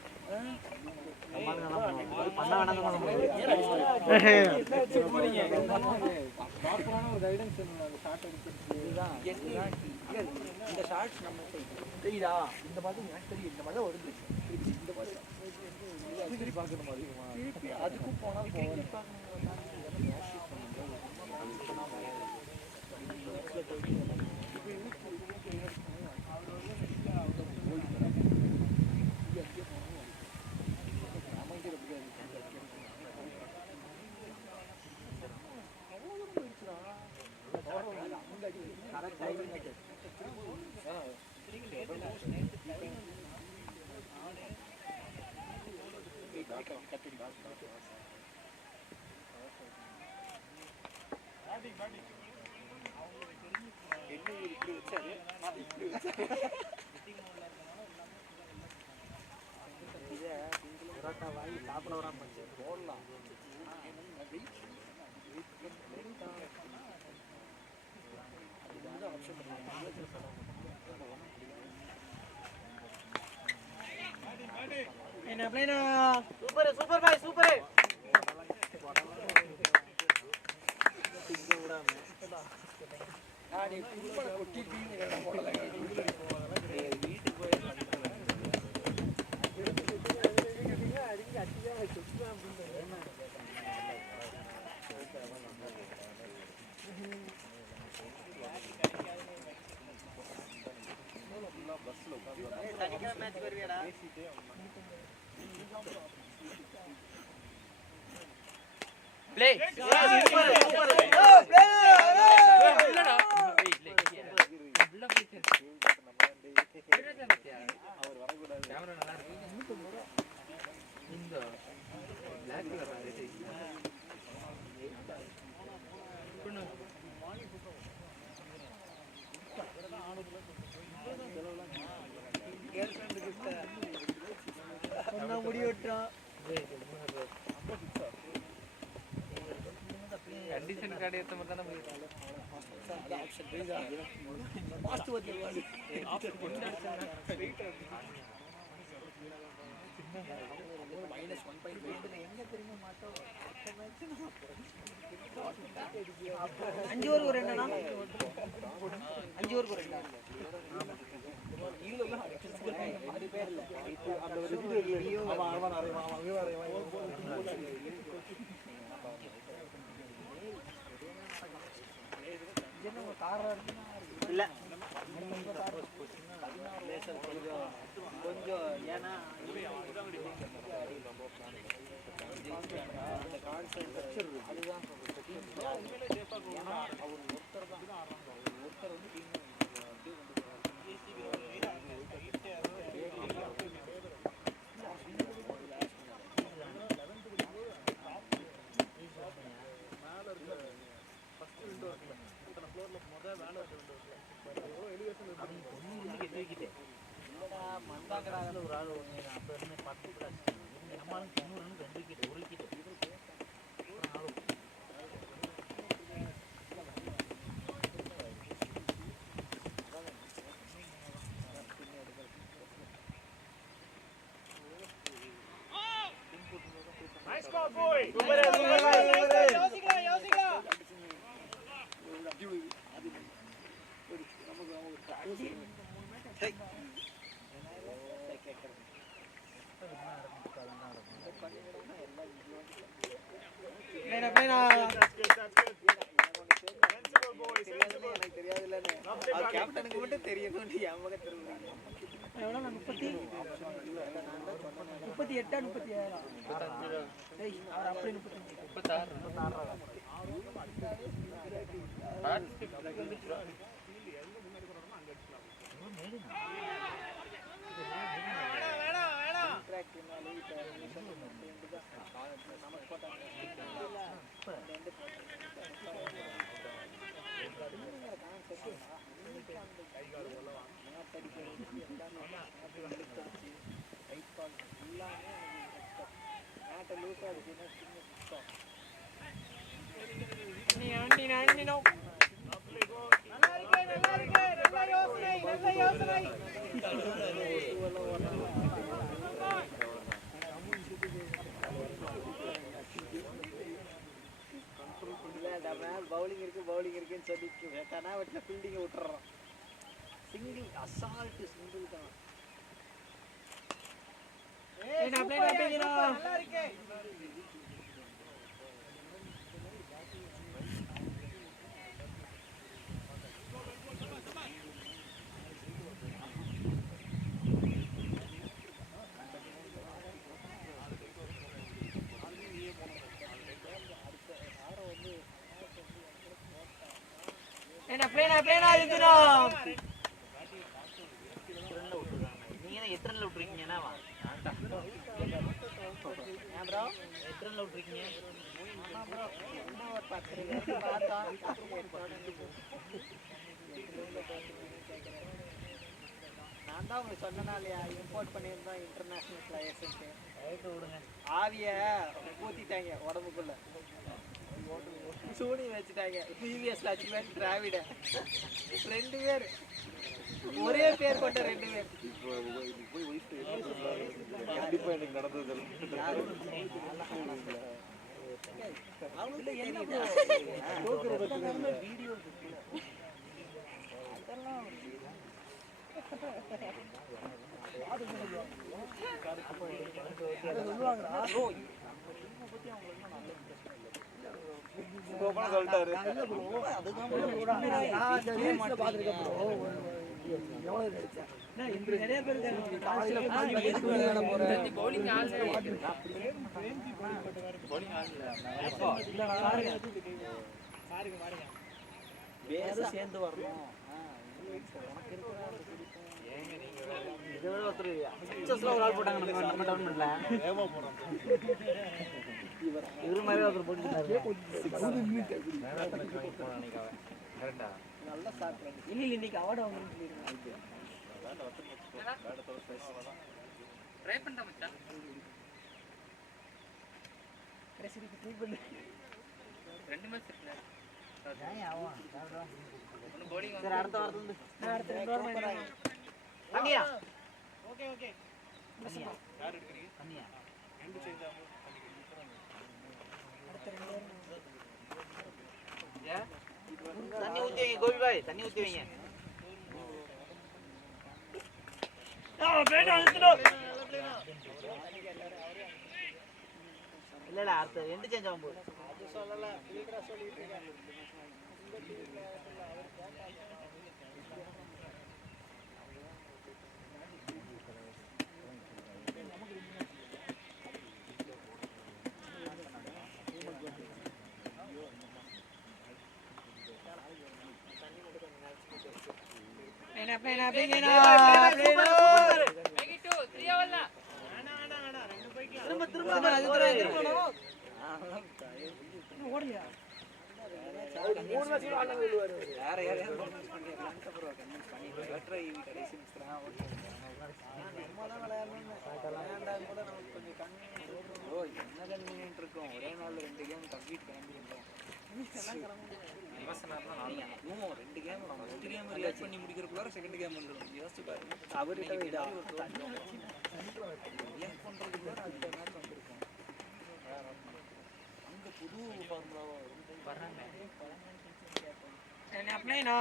இந்த ஷார்ட்ஸ் நம்ம தெரியுதா இந்த மாதிரி எனக்கு தெரியும் இந்த மாதிரி வருது இந்த மாதிரி பார்க்கணும் அதிகமாக அதுக்கும் போனால் போகணும். பரோட்டா வாங்கி சாப்பிட வராம போச்சு. போடலாம். Super super boy super. சனிக்கிழமை மேட்ச் வருவியாடா? Play super super. இல்லடா உள்ள போயிட்டு அவர் வரக்கூடாது. கேமரா நல்லா இருக்கு. இந்த black color ஆ பொண்ணு சொன்னா முடி வெட்டுறான். கண்டிஷன் கார்டு ஏத்த மாதிரி தானே போயிருக்கு. அஞ்சு ஓவர் ஒரு ரெண்டா? 5 ஓவர் ஒரு ரெண்டா? இல்ல கொஞ்சம் ஏன்னா மந்தாங்கடாத ஒரு ஆள் ஒன்று அப்போ இருந்து 10 பிளஸ் நம்மளும் 90 2 விக்கெட் 1 விக்கெட் கேப்டனுக்கு மட்டும் தெரியணும். 38 பவுலிங் இருக்குன்னு சொல்லிட்டு கனாவட்டில் ஃபீல்டிங்கை விட்டுறான். சிங்கிள் அசால்ட்டு சிங்கிள் தான். நீங்க 8 ரன்ல விட்டுருக்கீங்கன்னா ப்ரோ 8 ரன்ல விட்டுருக்கீங்க. நான் தான் உங்களுக்கு சொன்னேன்னா இல்லையா, இம்போர்ட் பண்ணியிருந்தோம் இன்டர்நேஷனல் பிளேயர்ஸுக்கு. ஆவிய ஊத்திட்டாங்க உடம்புக்குள்ள. சூனி வச்சுட்டாங்க. பிவிஎஸ் லட்சுமன் டிராவிட 2 பேர் ஒரே பேர் கொண்ட 2 பேர். கண்டிப்பா எனக்கு நடந்தது அவங்களுக்கு என்ன வீடியோ அதெல்லாம் சொல்லிட்டாரு. bowling ஆடல. சேர்ந்து வரணும். இதை விட ஒருத்தர் ஒரு ஆள் போட்டாங்க நம்ம டவுன்மெண்ட்ல. இவரு மாதிரி ஒருத்தர் போட்டுருந்தாரு. நல்ல ஸ்டார்ட் இல்லை இன்னைக்கு அவார்டு வாங்கணும்னு ட்ரை பண்ணா மச்சான். ரெண்டு மேட்ச் இருக்குல. ஒன்னு bowling சரி அடுத்த வாரத்துல அடுத்த 2 வாரம் அண்ணியா ஓகே ஓகே அண்ணியா யார் எடுக்கறீங்க அண்ணியா ரெண்டு சேஞ்ச் ஆகும் அடுத்த 2 வாரம் யா தண்ணி ஊத்தி வைங்க கோபி பாய் தண்ணி ஊத்தி வைங்க பேட் அழுத்துடோ இல்ல அடுத்த ரெண்டு சேஞ்ச் ஆகும் போது அது சொல்லல லீடரா சொல்லிட்டு இருக்காங்க Pena. Make it 2 3 அவல்ல ஆனா 2 போய்க்கலாம் திரும்ப அது ஓடலையா 3 மேட்ச் ஆடுங்க விழுவாரு யார கன்வின்ஸ் பண்ணிடலாம் அப்புறம் கன்வின்ஸ் பண்ணி பெட்டர் ஈவி கடைசி மிஸ்ரா ஓகே நம்ம தான் விளையாடணும் கூட நமக்கு கொஞ்சம் கன்வீனியன்ட் ஓ என்ன கன்வீனியன்ட் இருக்கும் ஒரே நாள்ல 2 கேம் கம்ப்ளீட் பண்ணிடுறோம் எல்லாம் கிளம்புங்க இவசனார்னா நாளைக்கு 2 கேம் நம்ம ஃபர்ஸ்ட் கேம் ரியாக்ட் பண்ணி முடிக்கிறதுக்குள்ள செகண்ட் கேம் வந்துரும் யோசிச்சு பாருங்க அவர்கிட்ட விடா ரியாக்ட் பண்றதுக்குள்ள அடுத்த மேட்ச் வந்திருக்கும் அங்க புது ஃபார்முலாவா வராங்க என்ன அப்ளை நா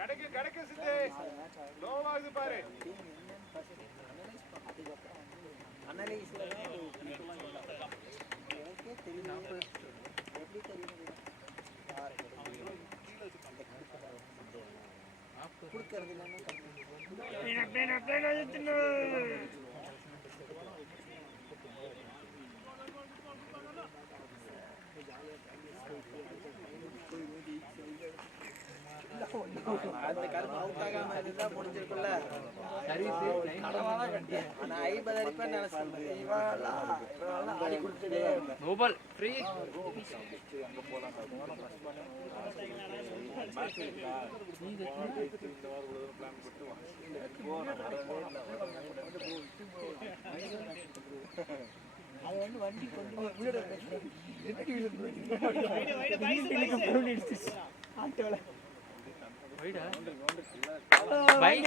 10 கடக்கு சித்தே லோவாகுது பாரு அனலைஸ்ல ஓகே தெரியும் எப்படி தெரியும் குடுக்கிறது இல்லன்னா பேனா தின்னு அந்த கருப்பு அவுட் ஆகாம இருந்தா முடிஞ்சிருக்கும்ல சர்வீஸ் கடவால கட்டி انا 50 அடிப்பேன்னு நினைச்சேன் இவாளா ஆடி கொடுத்துட்டே நோபல் ஃப்ரீ அங்க போலாம் ஃபர்ஸ்ட் பண்ண மேட்ச் இருக்கா நீங்க இந்த வாரம் உள்ள பிளான் போட்டு அது வந்து வண்டி கொஞ்சம் வீடியோ என்ன ஆட்டோல வைடா பைக்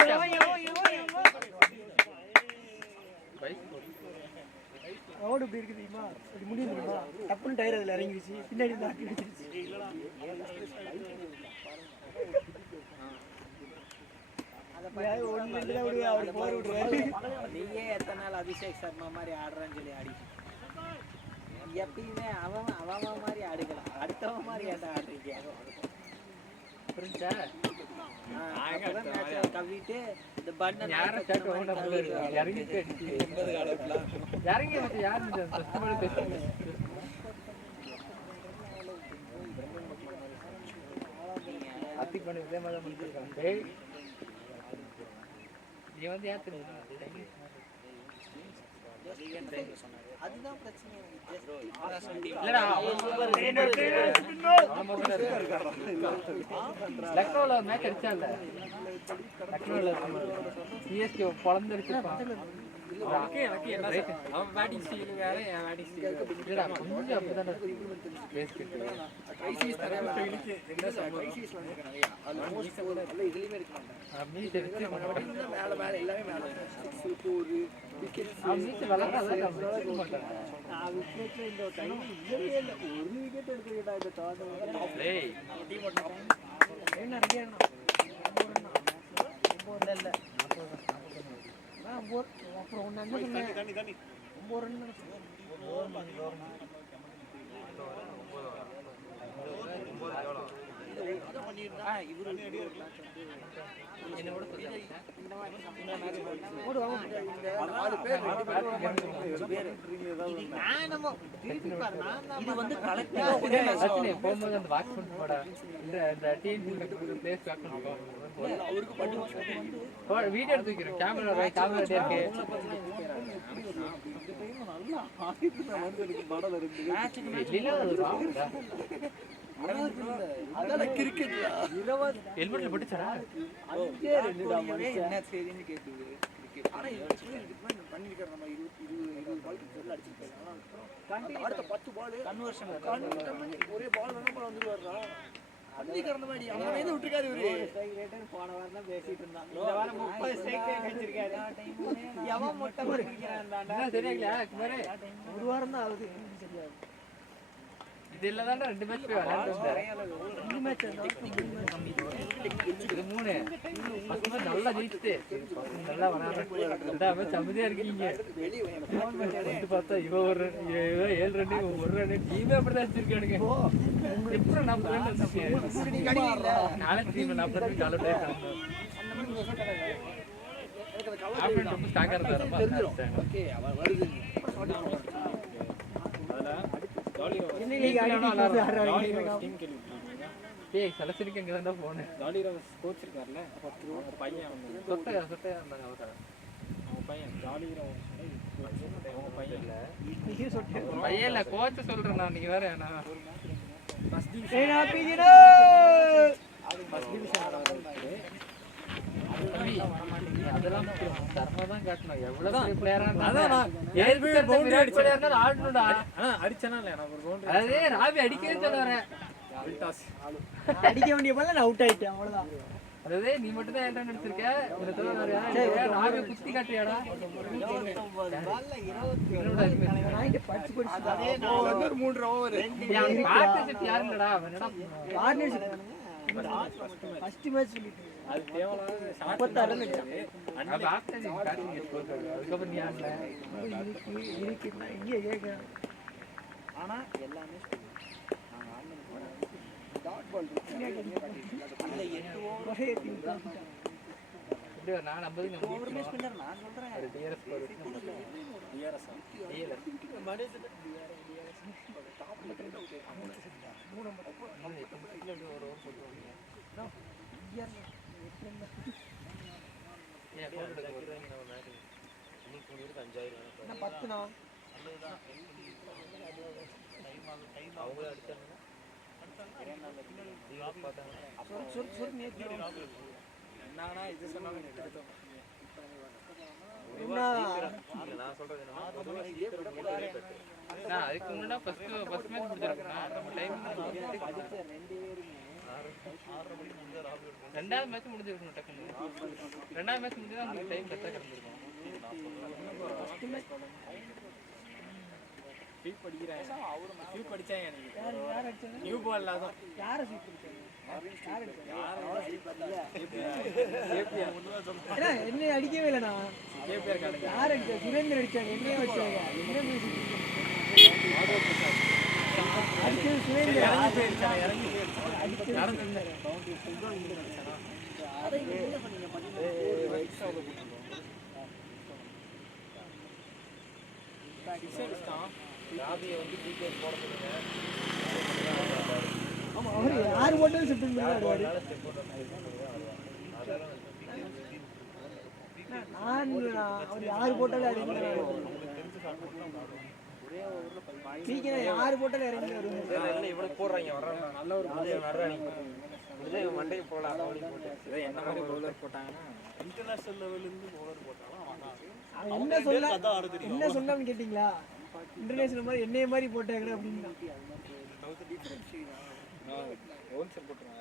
ரோடு எப்படி இருக்கு தெரியுமா இப்படி முடியும் தெரியுமா டப்புன்னு டயர் அதில் இறங்கிடுச்சு பின்னாடி நாட்டி அடிச்சிருச்சு நீயே எத்தனை நாள் அபிஷேக் சர்மா மாதிரி ஆடுறான்னு சொல்லி ஆடி எப்பயுமே அவன் மாதிரி ஆடுக்கலாம் அடுத்தவன் மாதிரி ஏன்டா ஆடுறீங்க புரிஞ்சா கவிட்டு இந்த பண்ண இறங்கி யாரு கார்த்திக் பண்ண இதே மாதிரி தான் பண்ணிருக்காங்க. டேய் நீ வந்து யார் தெரியுமா? அதுதான் பிரச்சனை இல்லடா லக்னோல மேட்ச் அடிச்சான்ல, லக்னோல சிஎஸ்கே பொழந்தடிச்சிருப்பான். எனக்கு என்ன அவன் பேட்டிங் ஸ்டைல் வேற, என் பேட்டிங் ஸ்டைல் இல்லடா கொஞ்சம் அப்படிதான் பேசிக்கிட்டு என்ன சொல்லுவாங்க அதுல மோஸ்ட் அல்ல இதுலயுமே இருக்க மாட்டாங்க. மீட் எடுத்து மேல மேல எல்லாமே மேல ஒரு விக்கெட் மீட் விளாட்றதா இருக்க மாட்டாங்க. நான் விக்கெட்ல இந்த டைம் இல்லவே இல்லை, ஒரு விக்கெட் எடுத்துக்கிட்டா இந்த டோர்னமெண்ட். டேய் என்ன நிறைய இல்லை அப்புறம் ஒன்று என்ன சொன்னேன், 9 ரன் போகும்போது அந்த வாட்ச் பண்ணிட்டு போடா. இந்த டீம் பிளேஸ் வாட்ச் பண்ணிட்டு வீடியோ எடுத்து வைக்கிறேன். கேமரா இருக்கு. ஹெல்மெட்ல போட்டுச்சா என்ன சரின்னு கேட்குது. ஆனா பண்ணிருக்காரு நம்ம 20 பாலுக்கு சொல்ல அடிச்சிருக்காரு. அடுத்த 10 பால் கன்வர்ஷன் ஒரே பால் வேணா பால் வந்துருவாரா அன்னிக்கறந்த மாதிரி அவன் எது விட்டுருக்காரு இவரு. ஸ்ட்ரைக் ரேட் போன வாரம் தான் பேசிட்டு இருந்தான். இந்த வாரம் 30 ஸ்ட்ரைக் ரேட் வச்சிருக்காரு. எவன் மொட்டை போடுறான்டா. சரியாகலையா குமாரே? ஒரு வாரம் தான் ஆகுது. சரியா இது இல்ல தான்டா 2 மேட்ச் போய் விளையாடுறேன். 2 மேட்ச் இது 3 பசங்க நல்லா ஜெயிச்சுட்டு நல்லா விளையாடுறாங்க. சமதியா இருக்கீங்க. வந்து பார்த்தா இவன் ஒரு 7 ரன் 1 ரன் டீமே அப்படிதான் வச்சிருக்கானுங்க. எப்படி 40 ரன் வந்துச்சு? நாளை டீம் 40 ரன் கால டைம் ஆப்ஷன் ரொம்ப ஸ்டாக்கா இருந்தாரு. ஓகே அவ வருது. செலக்ஷனுக்கு எங்க தான் போனேன். ஜாலி ரோஸ் கோச் இருக்கார்ல, ஒரு பையன் வந்து சொட்டையா இருந்தாங்க. அவன் பையன் ஜாலி ரோஸ் அவன் பையன் இல்ல பையன் இல்ல கோச் சொல்றேன் நான். நீங்க வேற நான் ஃபர்ஸ்ட் அதெல்லாம் தர்ம தான் காட்டணும். எவ்வளவு பிளேயரா இருந்தாலும் ஆடணும்டா. அடிச்சனா இல்ல எனக்கு ஒரு பவுண்டரி. அதே ராபி அடிக்கவே சொல்லுறேன். அடிக்க வேண்டிய பால்ல நான் அவுட் ஆயிட்டேன், அவ்வளவுதான். அதே நீ மட்டும் தான் என்ன நினைச்சிருக்க? ராபி குத்தி காட்டியாடா. ஒரு 3 ஓவர் பார்ட்னர்ஷிப் யாருங்கடா? அவனடா ஃபர்ஸ்ட் மேட்ச் அது தேவலாத ஷாட் 36 ரன் அடிச்சான். அது ஆஃப்டர் நீ பேட்டிங் அதுக்கப்புறம் நீ ஆடல. இருக்கு நான் இங்கே கேட்கிறேன். ஆனா எல்லாமே நாங்க ஆடணும் டாட் பால் அந்த 8 ஓவர் இப்படி நான் 50 ஓவர் மிஸ் பண்ணார். நான் சொல்றேன் ஒரு டிஆர்எஸ் ஸ்கோர் டிஆர்எஸ் என்னன்னா இது சொன்னாலும் எடுத்தோம். அதுக்கு முன்னாடி ஃபர்ஸ்ட் மேட்ச் முடிச்சிருக்கேன். நம்ம டைம் ரெண்டாவது மேட்ச் முடிஞ்சிருக்கணும். டக்குன்னு ரெண்டாவது மேட்ச் முடிஞ்சா உங்களுக்கு டைம் கரெக்டாக கிடந்திருக்கும். ஸ்வீப் படிக்கிறேன். ஸ்வீப் படிச்சாங்க எனக்கு. நியூ பால் அதான். யார ஸ்வீப் பண்ணிட்டாங்க? என்ன அடிக்கவே இல்லை. நான் யார் அடிச்சா? சுரேந்தர் அடிச்சாங்க. என்னையே வச்சாங்க. அடிச்சது சுரேந்தர். ராபியை வந்து டிகே போட சொல்லுங்க. ஆமா அவரு யார் போட்டாலும் ஸ்டெப் பண்ணி ஆடுவாரு. அவர் யார் போட்டாலும் அடிக்கிறாரு. நீங்க யார் போட்டாலும் இறங்கி வருவாங்க. இவ்வளவு போடுறாங்க வர்றாங்க நல்ல ஒரு வர்றாங்க மண்டைக்கு போகலாம் என்ன மாதிரி பவுலர் போட்டாங்கன்னா இன்டர்நேஷனல் லெவல்ல இருந்து பவுலர் போட்டாலும் என்ன சொன்னான்னு கேட்டீங்களா? இன்டர்நேஷனல் மாதிரி என்னைய மாதிரி போட்டாங்க அப்படின்னா ஓன்சர் போட்டுருவாங்க.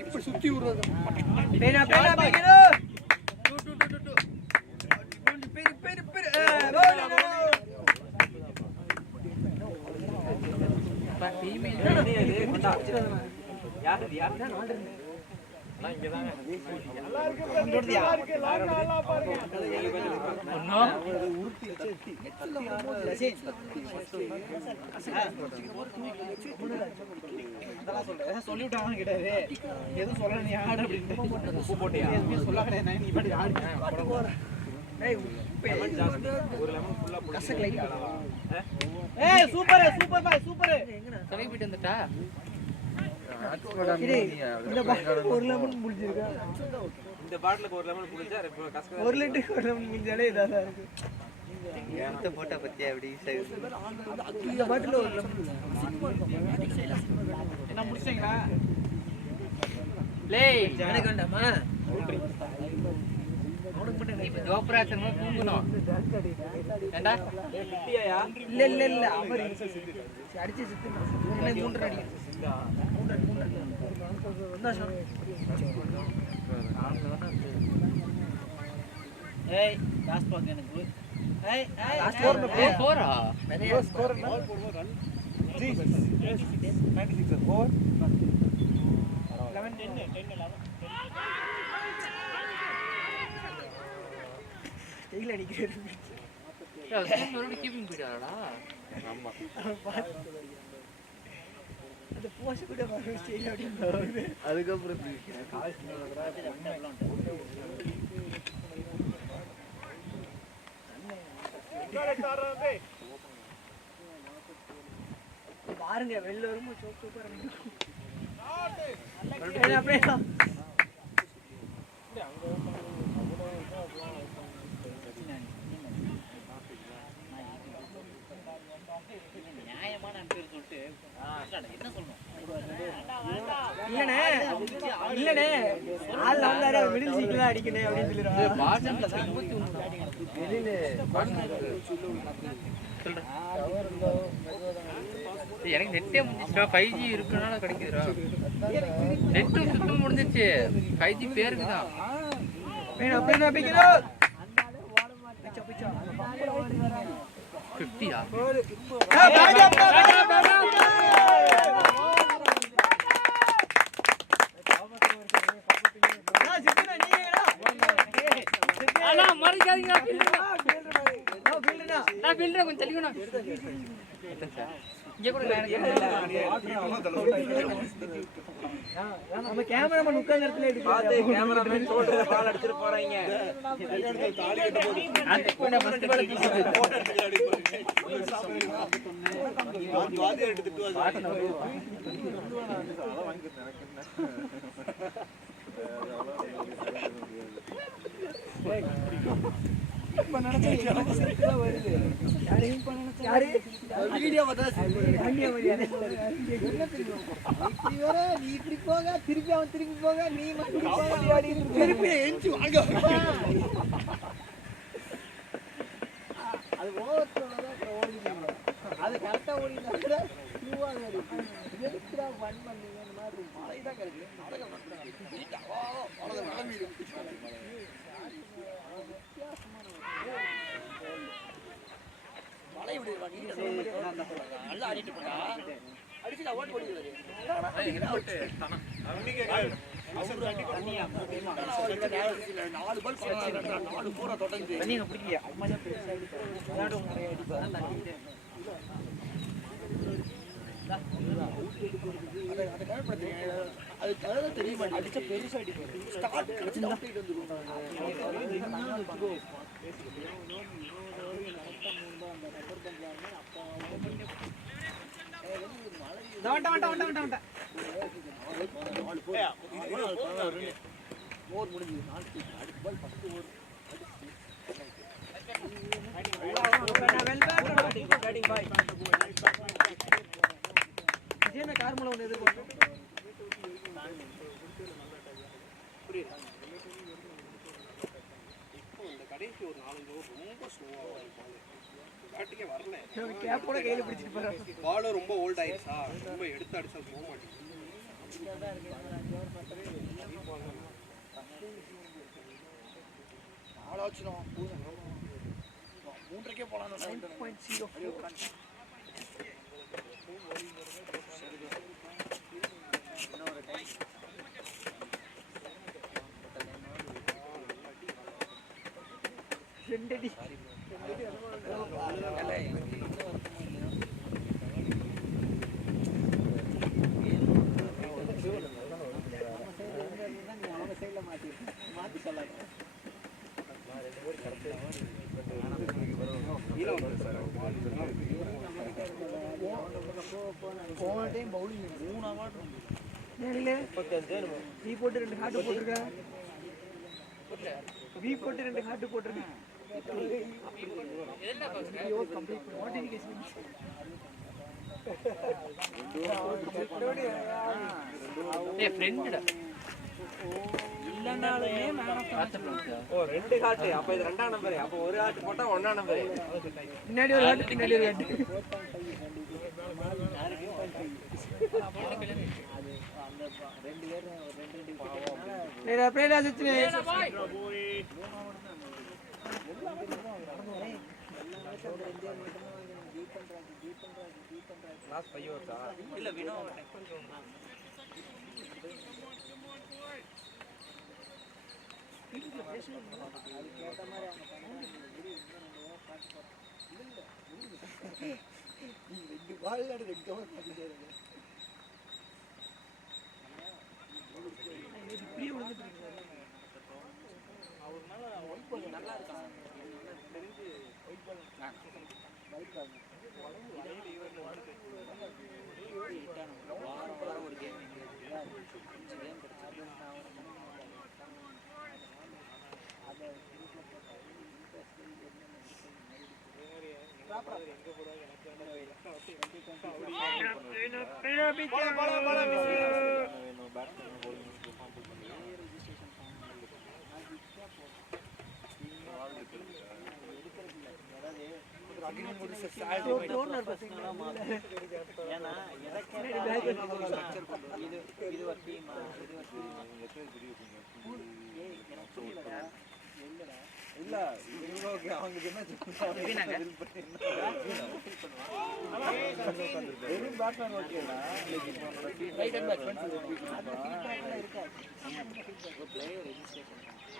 இப்படி சுத்தி விடுறது சொல்லிவிட்டாங்க கிடையாது. எதுவும் சொல்ல நீ ஆடு அப்படின்னு சொல்ல கிடையாது. நீ பாட்டு ஆடு. Super super boy super. போயிட்டு வந்துட்டா இந்த பாட்டில் ஒரு லெமன் முடிஞ்சிருக்கா? இந்த பாட்டிலுக்கு ஒரு லெமன் குடிச்சா ஒரு லிட்டருக்கு ஒரு லெமன் முடிஞ்சாலே இதாக தான் இருக்கு. போட்டா பத்தியா அப்படி இந்த பாட்டில் ஒரு லெமன் என்ன முடிச்சிங்களா? லேய் எனக்கு வேண்டாமா? இப்ப ஜோப்ராச்சன் தூங்கணும் ஏண்டா இல்ல இல்ல இல்ல அவர் அடிச்சு சித்து 3 அடி ஏய் லாஸ்ட் பாக்க எனக்கு ஏய் லாஸ்ட் போறா ஸ்கோர் 96 4 11 10 ஸ்டைல் அடிக்கிறாரு. கீப்பிங் போயிட்டாரா? ஆமா அந்த போஸ் கூட வர ஸ்டைல் அப்படின்றாரு. அதுக்கப்புறம் பாருங்க வெளில வரும்போது சூப்பரா இருக்கும். அப்படியே இல்லனே இல்லனே ஆள் வந்தாரு மிடில் சீக்கிரம் அடிக்கணும் அப்படின்னு சொல்லிடுவாங்க. பாஜன்ல 81 வெளியில எனக்கு நெட்டே முடிஞ்சிச்சுடா 5G இருக்கனால கிடைக்குதுடா. நெட் சுத்தம் முடிஞ்சிச்சு 5G பேருக்கு தான். வேணும் வேணும் பிக்கிறோம் 50யா? அண்ணா மறிக்காதீங்க நான் ஃபீல்டர் கொஞ்சம் தள்ளிக்கணும். இங்க கூட நம்ம கேமராமேன் உட்கார்ந்த இடத்துல எடுத்து கேமராமேன் ஷோல்டர்ல பால் அடிச்சிட்டு போறாங்க. அந்த கூட ஃபர்ஸ்ட் பால் இப்ப நடந்து வருது யாரையும் பண்ண யாரு வீடியோ பார்த்தா இப்படி வர நீ இப்படி போக திருப்பி அவன் திருப்பி போக நீ மட்டும் திருப்பி எஞ்சி வாங்க அது ஓவர்தான் ஓடிங்க அது கரெக்டா ஓடினா கூட ஸ்லோவாக இருக்கு எதுக்குடா ஃபன் பண்ணீங்க இந்த மாதிரி மழை தான் கிடைக்குது நாடகம் மழை விடுவாங்க நல்லா ஆடிட்டு போட்டா அடிச்சு ஓட்டு ஓடிடுவாரு நாலு பால் 4 போற தொடர்ந்து நீங்க பிடிக்கலையா அது தெரியுமா அடிச்ச பெருசா அடிக்கும் ஸ்டார்ட் கிடைச்சு அவுட் வந்துடும் ஓவர் முடிஞ்சது 4 அடுத்த பால் 10 ஓவர் கார் மூலம் ஒன்று எதிர்பார்க்கும் இப்போ இந்த கடைசி ஒரு 4 ஓவர் ரொம்ப ஸ்லோவாக இருக்கும் பேட்டிங்கே வரல கேப்போட கையில் பிடிச்சிட்டு போகிறாங்க பாலும் ரொம்ப ஓல்ட் ஆயிடுச்சா ரொம்ப எடுத்து அடிச்சா போக மாட்டேங்குது ஆலோசனம் 3க்கே போகலாம் 9.0 ரெண்டடி மாத்தி சொல்லாங்க போன டைம் பவுலிங் 3 அவார்ட் நீ போட்டு 2 ஹார்ட் போட்டிருக்க வி போட்டு 2 ஹார்ட் போட்டிருக்க ரெண்டு ஹார்ட் அப்ப இது 2ஆம் நம்பர் அப்ப ஒரு ஹார்ட் போட்டா 1ஆம் நம்பர் பின்னாடி ஒரு ஹார்ட் பின்னாடி ஒரு ஹார்ட் मेरा प्रेरणा जितने லாஸ்ட் 5 ஓவர்ஸா இல்ல வினோ நல்லா இருக்கான் தெரிஞ்சு ஒரு கேம் இல்ல அவங்க என்ன பேட்ஸ்மேன் ஓகேடா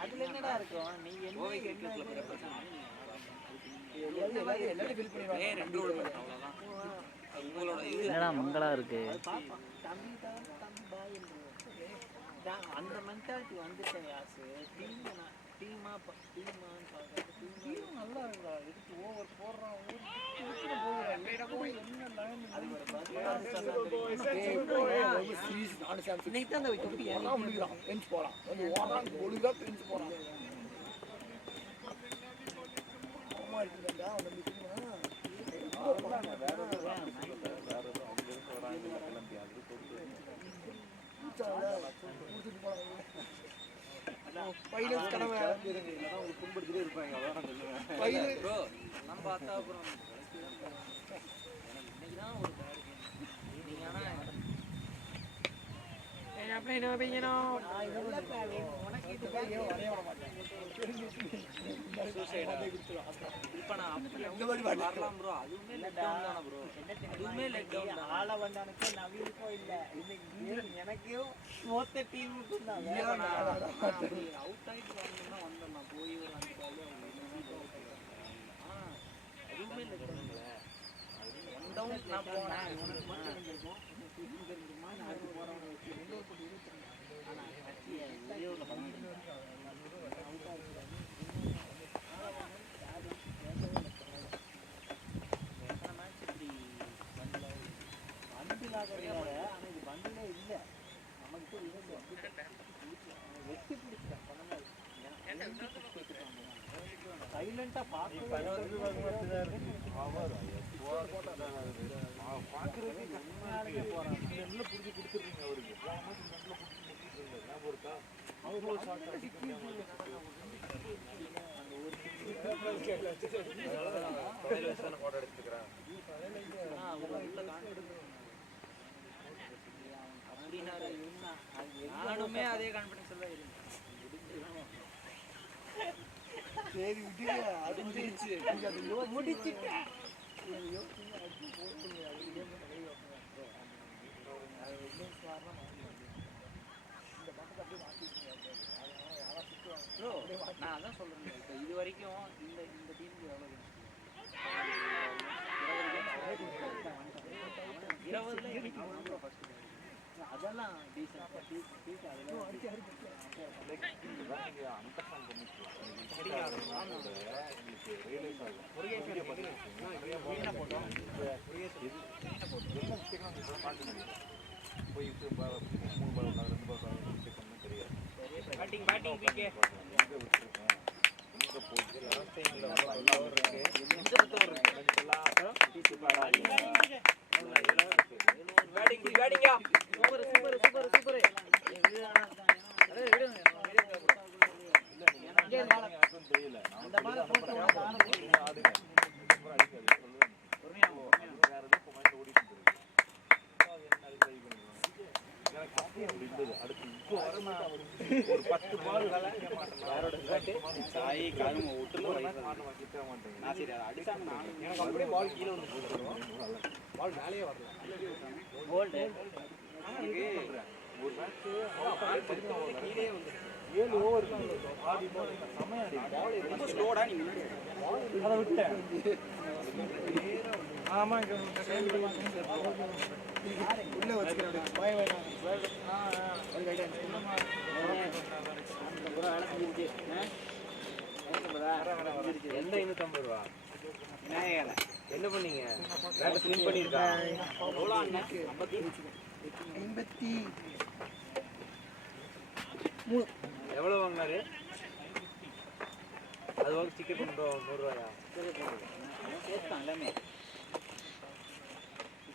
அதுல என்னடா இருக்கும் நீ என்னடா மங்களா இருக்கு அந்த மென்டாலிட்டி வந்துட்டேன் யாசு டீம் நல்லா இருக்கா எடுத்து ஓவர் போடுறான் இன்னைக்கு தான் அந்த போறான் புண்படுத்திட்டே இருப்பாங்க அவ்வளோதான் சொல்லுவேன் ப்ரோ நம்ம பார்த்தா அப்புறம் இன்னைக்குதான் ஒரு நீங்க ஆனால் இப்போ நான் அப்படி வரலாம் ப்ரோ அதுவுமே லெக் டவுன் தானே ப்ரோ அதுவுமே லெக் டவுன் தான் ஆள வந்தானுக்கு நவீனுக்கும் இல்ல இன்னைக்கு எனக்கும் மொத்த டீமுக்கும் தான் அப்படி அவுட் ஆகிட்டு வரணும்னா வந்தேன் நான் போய் ஒரு 5 பால் அதுவுமே லெக் டவுன்ல ஒன் டவுன் நான் போனேன் சைலண்டா நானுமே அதே கான்ஃபிடன்ஸ் தான் இருக்கேன் சரி விட்டு அது முடிச்சிட்டேன் ப்ரோ நான் அதான் சொல்றேன் இப்போ இது வரைக்கும் இந்த டீமுக்கு எவ்வளோ 20 அதெல்லாம் எந்த 250 ரூபா என்ன பண்ணீங்க வேலை ஸ்லிம் பண்ணிருக்கா எவ்வளவு வாங்கினாரு அது வாங்க சிக்கன் கொண்டு 100 ரூபாயா சேர்த்தான் எல்லாமே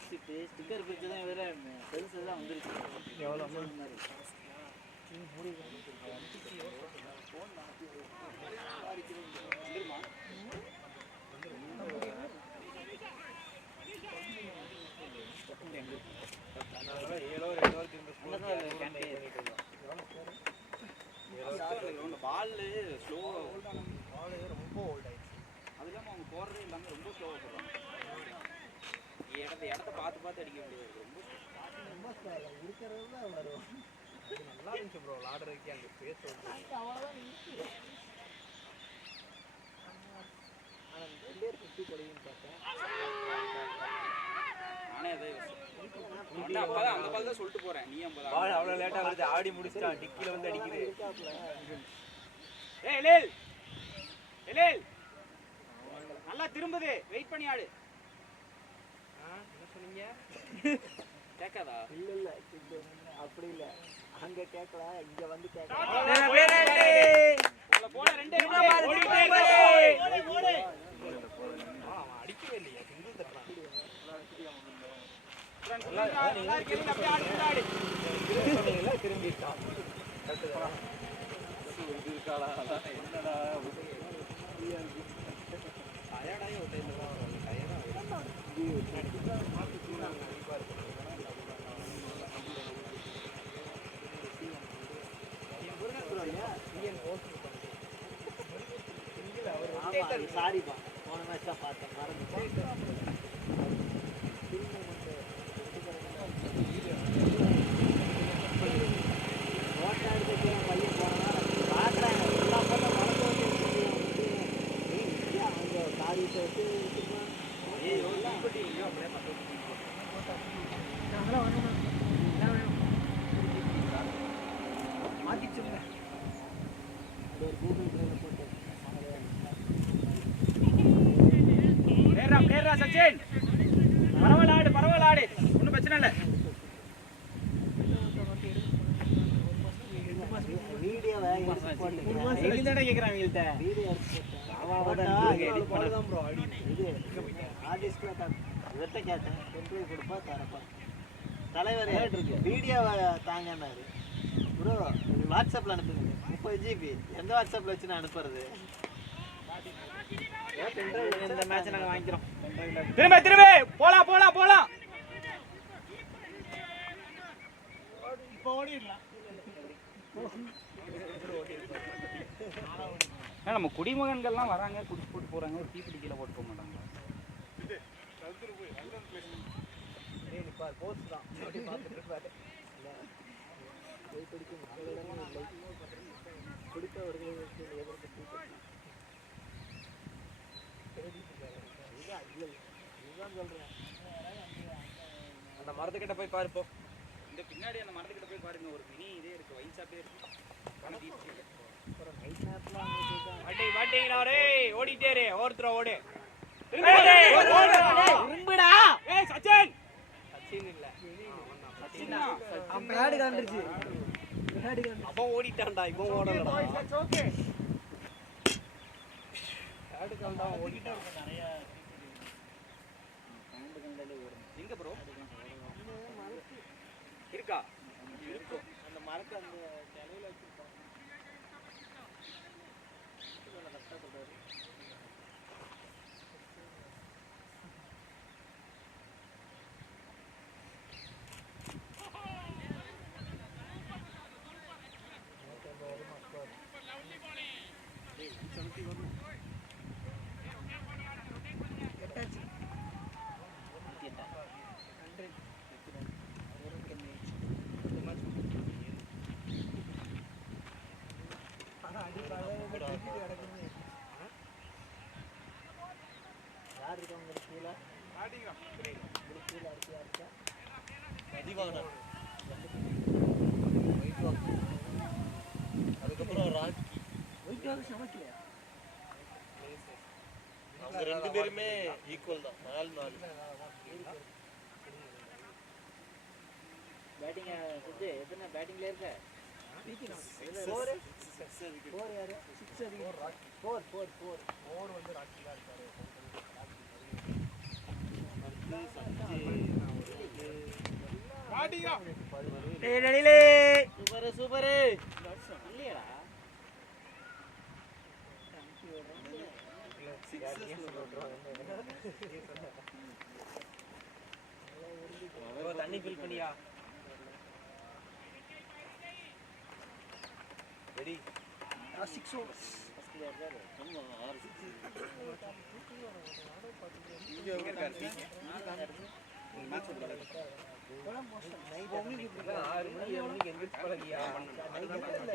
ஸ்டிக்கர் பிரிச்சு தான் வேற பெருசு தான் வந்துருச்சு எவ்வளோ மாதிரி பால் ஸ்லோ ரொம்ப ஓல்ட் ஆயிடுச்சு அது இல்லாமல் அவங்க போடுறதே எல்லாமே ரொம்ப ஸ்லோவாக போடுறாங்க இடத்த பார்த்து அடிக்க வேண்டியது ரொம்ப இருக்கிறது தான் வரும் நல்லா இருந்துச்சு ப்ரோ விளாடுறதுக்கு அந்த ஸ்பேஸ் நானே அதை அப்பதான் அந்த பால் தான் சொல்லிட்டு போறேன் நீ பால் அவ்வளோ லேட்டாக வருது ஆடி முடிச்சிட்டான் டிக்கில வந்து அடிக்குது நல்லா திரும்புது வெயிட் பண்ணி ஆடு என்ன சொன்னீங்க கேட்காதா இல்ல அப்படி இல்ல அங்க கேட்கல இங்க வந்து கேட்கல அடிக்கவே இல்லையா சிங்கிள் தட்டுறான் இது இருக்காடா அதான் என்னடா டயர்டாகி ஒரு டைம் டயர்டாக சாரிப்பா போன மேட்ச் தான் பார்த்தேன் ஓட்டா எடுத்து பையன் போனா பார்க்குறேன் எல்லா பொண்ணும் வளர்ந்து வந்து அவங்க காரியத்தை வச்சு மாற்றிச்சுங்க ஒரு கூகுள் ட்ரைவில் போட்டு நேரா சச்சின் பரவாயில்ல ஆடு ஒன்றும் பிரச்சனை இல்லை வீடியோவை கேட்குறாங்க வீடியோ இது ஆர்டிஸ்ட்ல இவர்கிட்ட கேட்டேன் கொண்டு போய் கொடுப்பா தரப்பா தலைவர் வீடியோவை தாங்கன்னாரு ப்ரோ வாட்ஸ்அப்பில் அனுப்புங்க 30 GB எந்த வாட்ஸ்அப்பில் வச்சு நான் அனுப்புறது இந்த மேட்ச் நாங்கள் வாங்கிக்கிறோம் திரும்ப போலாம் இப்போ ஓடிடலாம் நம்ம குடிமகன்கள்லாம் வராங்க குடிச்சு போட்டு போறாங்க ஒரு தீப்பிடி கீழே போட்டு போக மாட்டாங்க போஸ்ட் தான் அந்த மரத்துக்கிட்ட போய் பாருப்போ இந்த பின்னாடி அந்த மரத்துக்கிட்ட போய் பாருங்க ஒரு மினி இதே இருக்கு வைன் ஷாப்பே இருக்கு ஓடிட்டே ஒருத்தர ஓடு திரும்புடா ஏய் சச்சின் இல்ல பின்னாடி காண்டிருச்சு அவன் ஓடிட்டான்டா இவன் ஓடலடா ஓகே ஓடிட்டான் நிறைய எங்க ப்ரோ இருக்கா இருக்கும் அந்த மரத்தை அந்த கிளையில வச்சிருப்பாங்க யார் இருக்கா உங்களுக்கு கீழே அதுக்கப்புறம் ராக்கி ஒயிட் வாக்கு சமைக்கலையா அவங்க 2 பேருமே ஈக்குவல் தான் 4-4 பேட்டிங் சுஜி எத்தனை பேட்டிங்ல இருக்க 4 யாரு 6 ராக்கி 4 வந்து ராக்கி தான் இருக்காரு சூப்பர் இல்லையா தண்ணி ஃபில் பண்ணியா ரெடி 6 ஓவர்ஸ்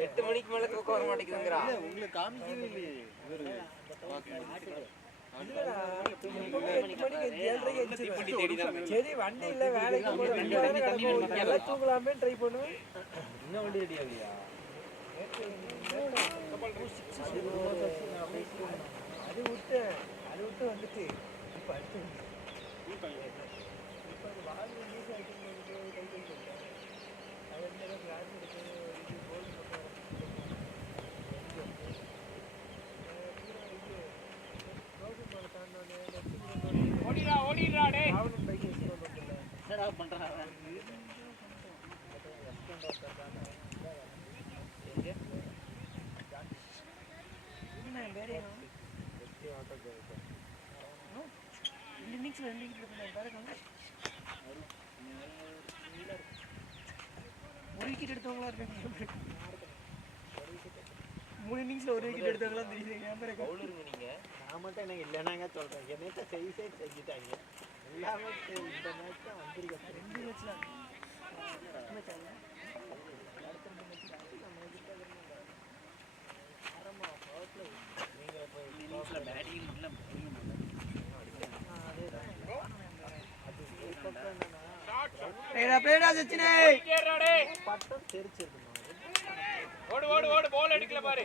எட்டு மணிக்கு மேல தூக்கம் வர மாட்டேங்குதுங்கறா உங்களுக்கு காமிக்கவே இல்லையே இவரு சரி வண்டி இல்ல வேலைக்கு தூங்கலாமே ட்ரை பண்ணுவேன் இன்னும் வண்டி ரெடி ஆகலையா அது விட்டு வந்துட்டு இப்ப அடுத்து ஓடிடா டேய் என்னடா பண்றான் ஒரு விக்கெட் எடுத்தவங்களா இருக்காங்க. 3 இன்னிங்ஸ்ல ஒரு விக்கெட் எடுத்தவங்களா தெரியுது. பவுலருங்க நீங்க. நான் மட்டும் என்ன இல்லைனாங்க சொல்றேன். என்னத்த செஞ்சுட்டாங்க எல்லாமே. இந்த மேட்ச் தான் வந்திருக்கேன். 2 மேட்ச்ல பட்டம் தெரிச்சிருக்கணும். ஓடு ஓடு ஓடு பால் அடிக்கல பாரு.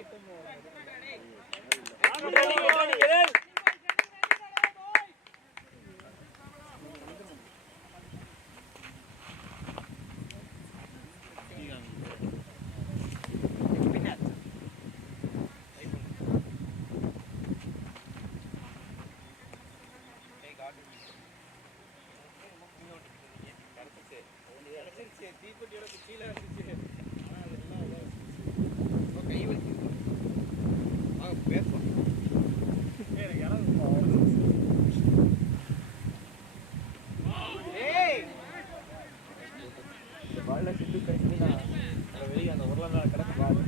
வெளியே அந்த உருளை கிடக்கு பாரு.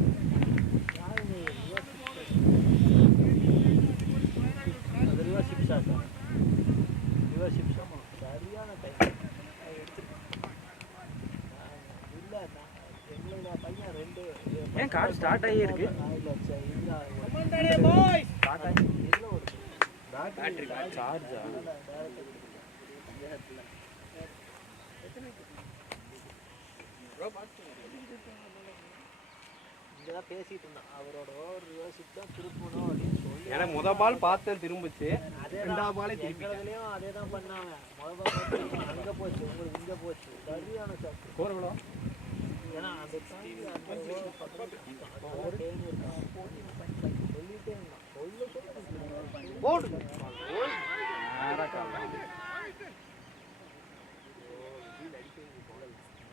சரியான டைம் இல்லை. எங்களோட பையன் 2 ஏன் கார் ஸ்டார்ட் ஆகி இருக்கு? பேட்டரி சார்ஜா? இங்கதான் பேசிட்டு இருந்தான். அவரோட ஓவர் யோசிச்சு தான் திருப்பணும் அப்படின்னு சொல்லி. எனக்கு முத பால் பார்த்தேன் திரும்பிச்சு. ரெண்டாவது பாலே திருப்பி. எங்களுதுலயும் அதே தான் பண்ணாங்க. முத பால் அங்க போச்சு, உங்களுக்கு இங்க போச்சு. சரியான சாக்கு. ஸ்கோர் எவ்வளோ? ஏன்னா அந்த தாண்டி அந்த ஓவர் பக்கத்துல சொல்லிட்டே இருந்தான். போடு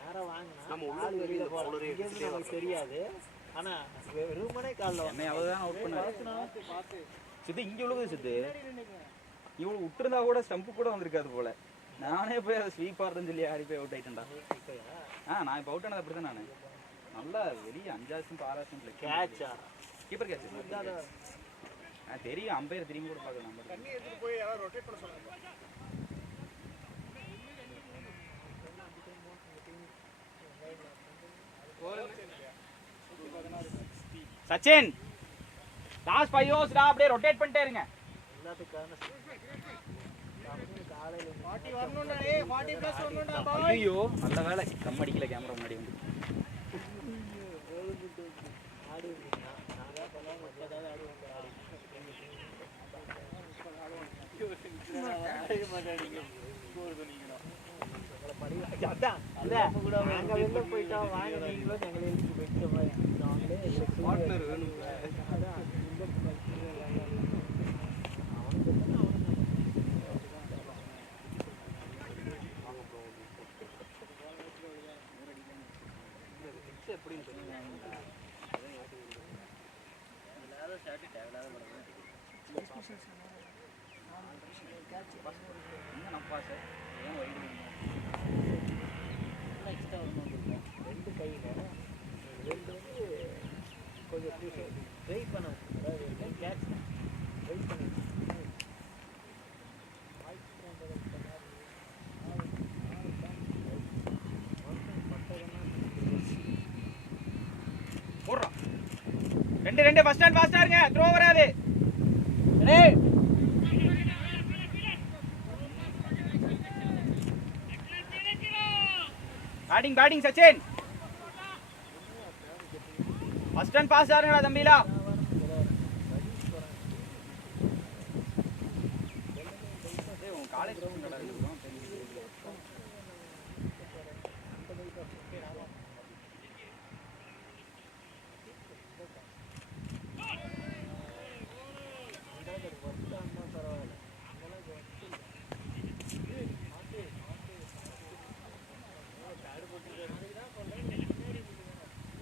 நேரம் வாங்கினா நமக்கு தெரியாது. ஆனா வெறுமனே காலில் என்னை அவதான் அவுட் பண்ணாரு. சித்து இங்க விழுகுது சித்து. இவಳು விட்டுருந்தா கூட ஸ்டம்பு கூட வந்திருக்காது போல. நானே போய் அதை ஸ்வீப் ஆடுறேன்னு சொல்லி ஆடி போய் அவுட் ஆயிட்டேன்டா. நான் இப்போ அவுட் ஆனது அப்படிதான். நான் நல்லா வெளியே 5 6 கேட்சா கீப்பர் கேட்ச். தெரியும் அம்பையர் திரும்பி கூட பார்க்க நம்ம போய் யாராவது ரொட்டேட் பண்ண சொல்லுங்க. சச்சின் லாஸ்ட் 5 ஓவர்ஸ் டா, அப்படியே ரொட்டேட் பண்ணிட்டே இருங்க. ஐயோ நல்ல வேலை கம் அடிக்கல கேமரா முன்னாடி வந்து. போயிட்டோம் வாங்க நீங்களும் எங்களுக்கு வைக்க பார்ட்னர் வேணும். ரெண்டு கையில் 2 வந்து கொஞ்சம் ட்ரை பண்ணணும். அதாவது கேட்ச் ட்ரை பண்ணணும். போடுறான் 2 ஃபர்ஸ்ட் ஹேண்ட் ஃபாஸ்டா இருங்க. த்ரோ வராது. டேய் batting Sachin. First and pass ஆறுங்கடா தம்பிலா. உன் காலேஜ்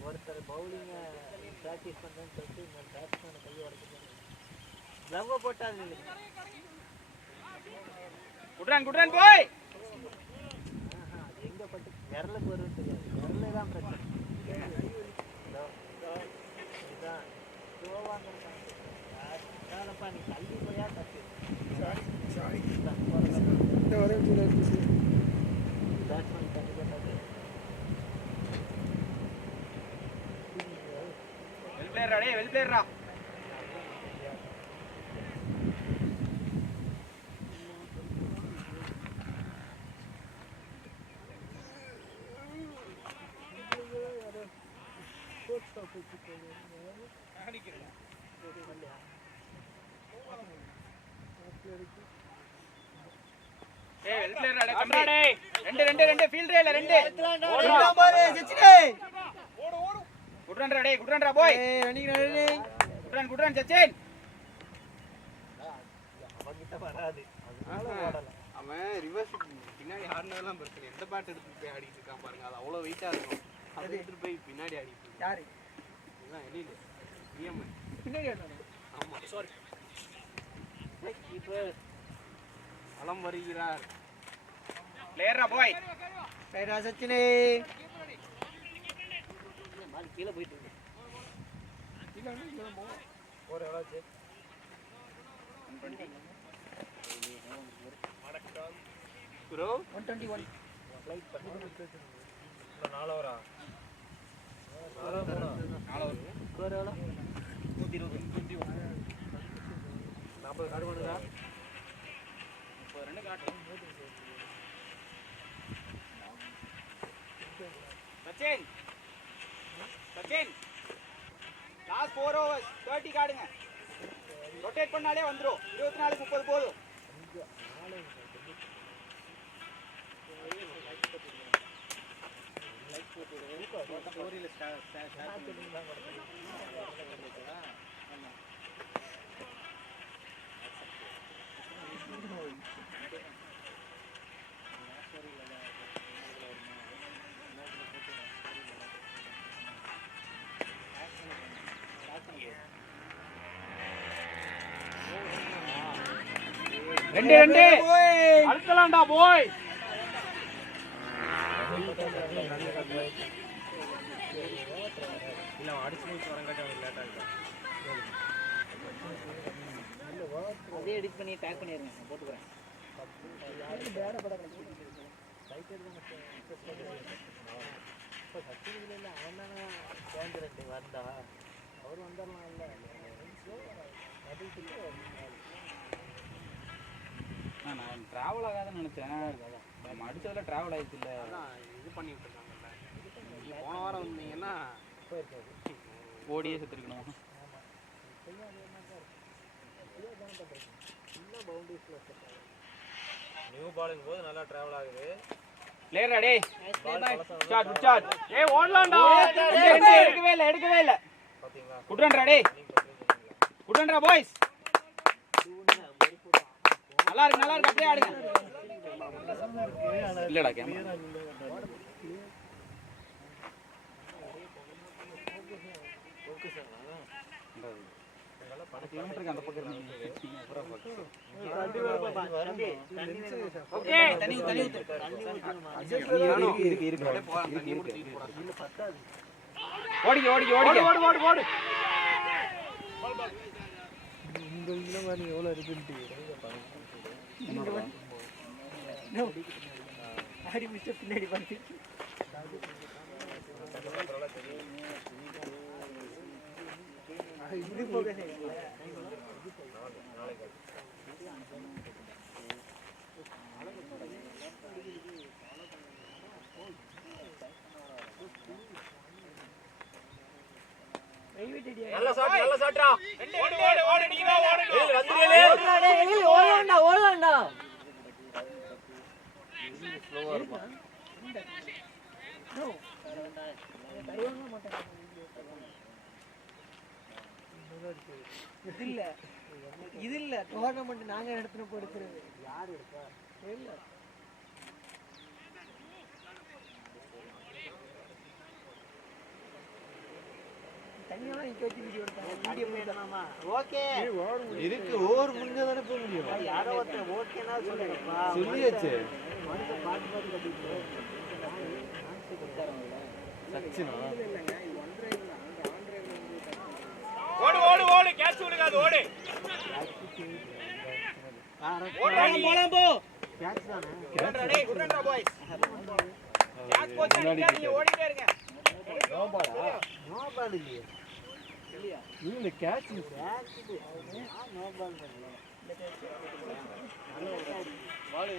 ஒருத்தர் பவுலிங்கை ப்ராக்டிஸ் பண்ணுறேன்னு சொல்லிட்டு இந்த பேட்ஸ்மேனை கையை உடைச்சிட்டு க்ளவ்வை போட்டால் குட் ரன் போய். எங்க பட்டு விரலுக்கு வருது தெரியாது. விரலே தான் பிரச்சனை. இதுதான் ஸ்லோவாங்க இருக்காங்க. நீ தள்ளி போயா தப்பு. இந்த ஒரே பேட்ஸ்மேன் கண்டிப்பாக தப்பு. வெல் பிளேயர்ரா. ரெண்டு ஃபீல்ட் ரேல ரெண்டு. ஓடுறா பாரு சச்சினே. குட் ரன் போய். Good run Sachin. அவன்கிட்ட வராது. அவன் ரிவர்ஸ் பின்னாடி ஆடினதெல்லாம் பிரச்சனை. எந்த பேட் எடுத்துட்டு போய் ஆடிட்டு இருக்கான் பாருங்க. அது அவ்வளோ வெயிட்டா இருக்கும். அதை எடுத்துட்டு போய் பின்னாடி ஆடிட்டு இருக்கான். யாரு இதுதான் எழில் விஎம்என் பின்னாடி ஆடுறானா? ஆமா சாரி கீப்பர் களம் வருகிறார். பிளேயர்ரா போய். ரைடா சச்சினே. பால் கீழே போயிட்டு இருக்கு. ஒரு எவ்வளோச்சு? ப்ரோ 121. ஃப்ளைட் பண்ணி 4 ஓவரா? ஒரு எவ்வளோ? 120. 40 கார்டு பண்ணுதா? 32 காட்டு. Sachin last 4 overs 30 காடுங்க. ரொட்டேட் பண்ணாலே வந்துரும். 24 30 போதும். ரெண்டு அழுத்தலாம்டா போய். இல்லை அவன் அடிச்சு முடிச்சு வரங்காட்டி அவனுக்கு லேட்டாக இருக்கா? அதே எடிட் பண்ணி டேக் பண்ணிடுங்க. நான் போட்டுக்கிறேன். அவன் தானே கேங்கிறேன் வந்தா அவர் வந்துடலாம். இல்லை நான் டிராவல் ஆகாதுன்னு நினைச்சேன். நம்ம அடிச்சதுல டிராவல் ஆயிடுச்சு இல்லை. இது பண்ணிட்டு இருக்காங்கல்ல. நீங்க போன வாரம் வந்தீங்கன்னா ஓடியே செத்துருக்கணும். நியூ பாலிங் போது நல்லா டிராவல் ஆகுது. பிளேயர் டேய் சாட் ஏய் ஓடலாம்டா. எடுக்கவே இல்ல. பாத்தீங்களா? குட் ரன் டேய். Good run boys. நல்லா இருக்கு அப்படியே ஆடுங்க. இல்லடா கேமரா கிலோமீட்டருக்கு அந்த பக்கம் ஓகே தண்ணி ஓடு. எவ்வளோ இருக்குன்ட்டு ஆடி முடிச்ச பின்னாடி பண்ணி இது போக நல்ல ஷாட்ரா. ஓடு நீ தான் ஓடணும். ஓடலாம்டா. ஸ்லோவா இருக்கும். இது இல்ல டோர்னமெண்ட் நாங்க நடத்தின போடுறது. யார் எடுப்பா? இல்ல தனியாக நிற்க வச்சு வீடியோ எடுத்தாங்க வீடியோ போயிடலாமா ஓகே இதுக்கு ஓவர் முடிஞ்சா தானே போக முடியும். யாரோ ஒருத்தர் ஓகேனா சொல்லுங்கப்பா சொல்லியாச்சு. மனுஷன் பார்த்து பார்த்து கட்டிட்டு சச்சினா ஓடு ஓடு ஓடு கேட்ச் விடுகாது ஓடு போலாம் போ கேட்ச் தானே டேய் குட்ரா பாய்ஸ் கேட்ச் போச்சு நீங்க ஓடிட்டே இருங்க நோ பாலா நோ பால் இல்லையே இந்த கேட்ச் கேட்ச் இது நோ பால் பால்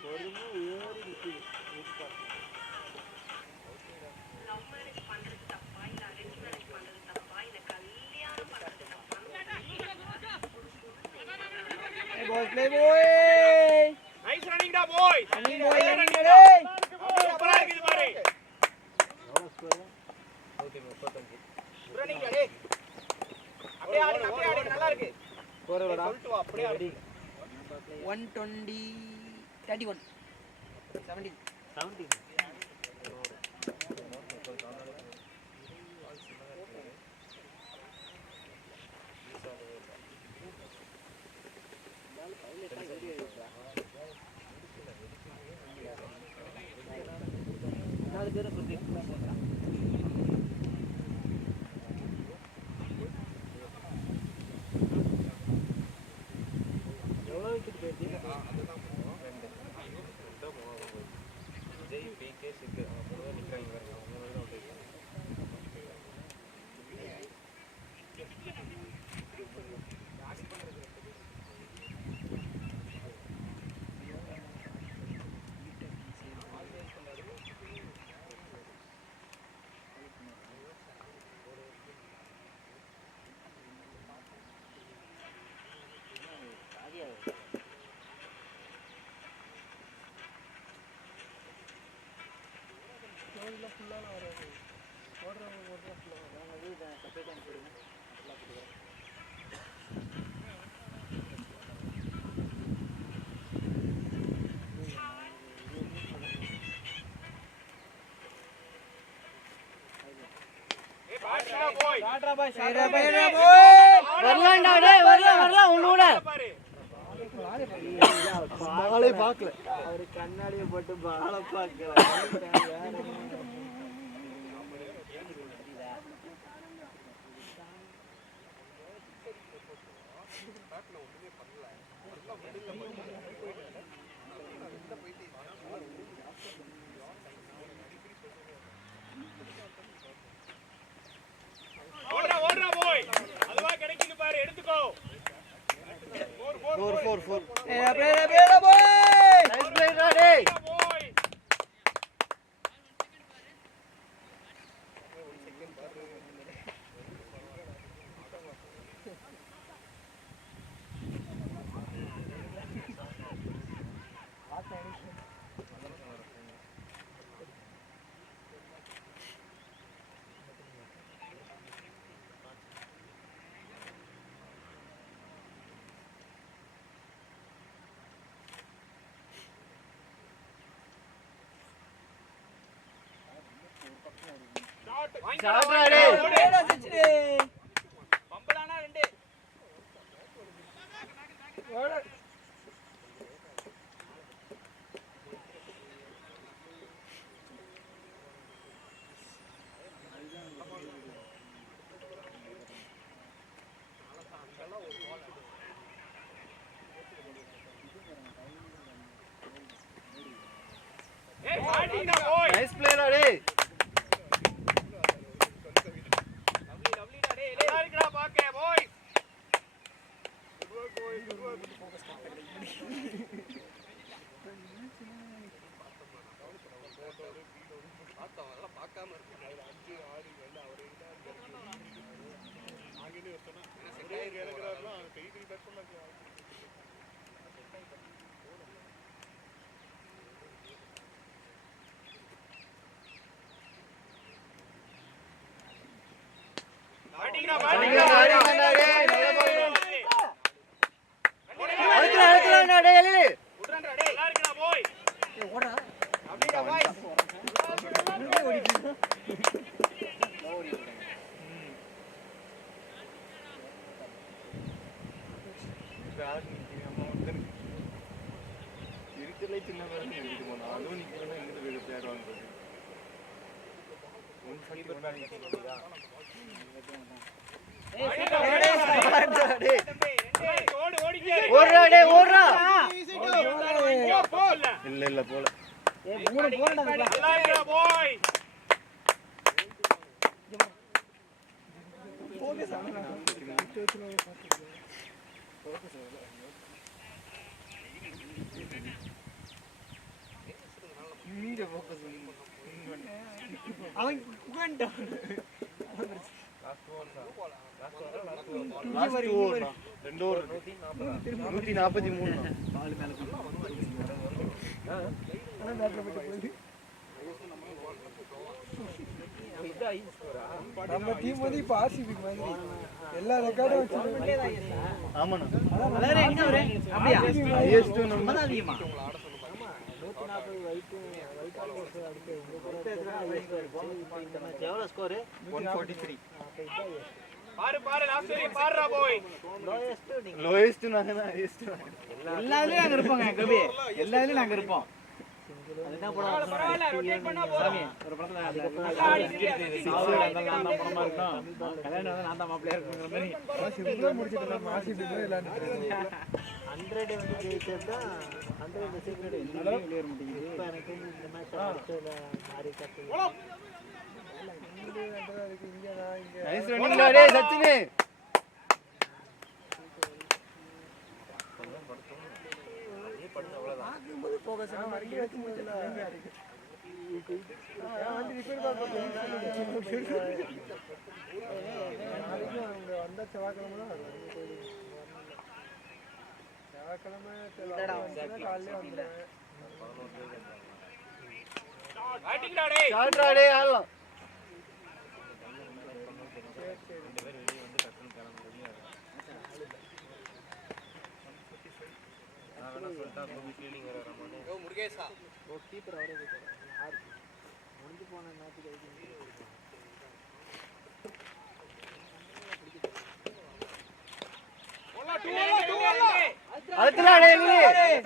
பொறுமை ஏறி நிற்குது நைஸ் ரன்னிங் டா பாய் சூப்பரா இருக்குது பாரு ரன்னிங் டா டேய் அப்படியே ஆடு நல்லா இருக்கு போறடா சொல்லிட்டு வா அப்படியே ஆடு 120 31 17 17 4 பேரும் சுத்தி எவ்வளோ விக்கெட் போயிடுச்சு ஜெய் பிகே சிக்கு அவங்க மூணு பேர் நிற்கிறாங்க பாருங்க அவங்க மூணு பேர் அவுட் ஆயிட்டாங்க. ஏய் பாட்ரா பாய் வரலாம்டா டேய் வரலாம் உன்னோட பாரு பாலே பார்க்கல. அவரு கண்ணாடியை போட்டு பால பார்க்கல ஓடுறா பாய் அதுவா கிடைக்குது பாரு எடுத்துக்கோ 4 நைஸ் பிளே ராடே பாய் ஷாட் ராடே பம்பலானா ரெண்டு ஏய் பாட்டிடா பாய் நைஸ் பிளே ராடே லவ்லி டா டேய் நல்லா இருக்குடா பாக்க பாய் பாட்டிடா பாட்டிடா அழுத்தலாம் டேய் எலி உட்றா டேய் நல்லா இருக்குடா பாய் ஓடா அப்படிடா பாய் யாருக்கு நிற்கிறேன் அம்மா வந்து இருக்கிறதுலே சின்ன பேரும் நிறுத்திட்டு போனோம் அதுவும் நிற்கிறேன்னா எங்கிட்ட பேர் வாங்குறது இல்ல போல அவன் உட்காந்துட்டான். லாஸ்ட் ஓவர் 2 ஓவர் 143 நம்ம டீம் வந்து இப்போ ஆர்சிபி மாதிரி எல்லா ரெக்கார்டும் வச்சு ஆமாண்ணா எல்லாரும் எங்க வர? அப்படியா? ஹையஸ்ட் நம்ம தான் அதிகமா. 140 வைட்டு அடுத்து எவ்வளவு ஸ்கோர்? 143 லோயஸ்ட் லோயஸ்ட் நாங்க தான் ஹையஸ்ட் எல்லாத்துலயும் நாங்க இருப்போங்க கபி. எல்லாத்துலயும் நாங்க இருப்போம். அதுதான் படம். சாமி ஒரு படத்துல கல்யாணம் வந்து நான் தான் மாப்பிள்ளையா இருக்குங்கிற மாதிரி ஆர்சிபி முடிச்சிட்டு நம்ம ஆர்சிபி போய் விளையாண்டுட்டு 100 வந்து ஜெயிச்சா 100 சீக்கிரம் வெளியே வர மாட்டேங்குது. இப்போ எனக்கு இந்த மேட்ச் அடிச்சதுல மாறி கட்டு. இங்க நான் இங்க நைஸ் ரன்னிங் டேய் சச்சின் பார்க்கும்போது போகஸ் வரைக்கும் வச்சு முடியல வந்து ரிப்பேர் நாளைக்கு அவங்க வந்த செவ்வாய்க்கிழமை தான் வரும் செவ்வாய்க்கிழமை காலையிலே வந்துடுவேன் ஷாட்ரா டேய் ஆடலாம் கீப்பர் அவரே யாரு முடிஞ்சு போன மேட்ச் அடுத்தடா டேய்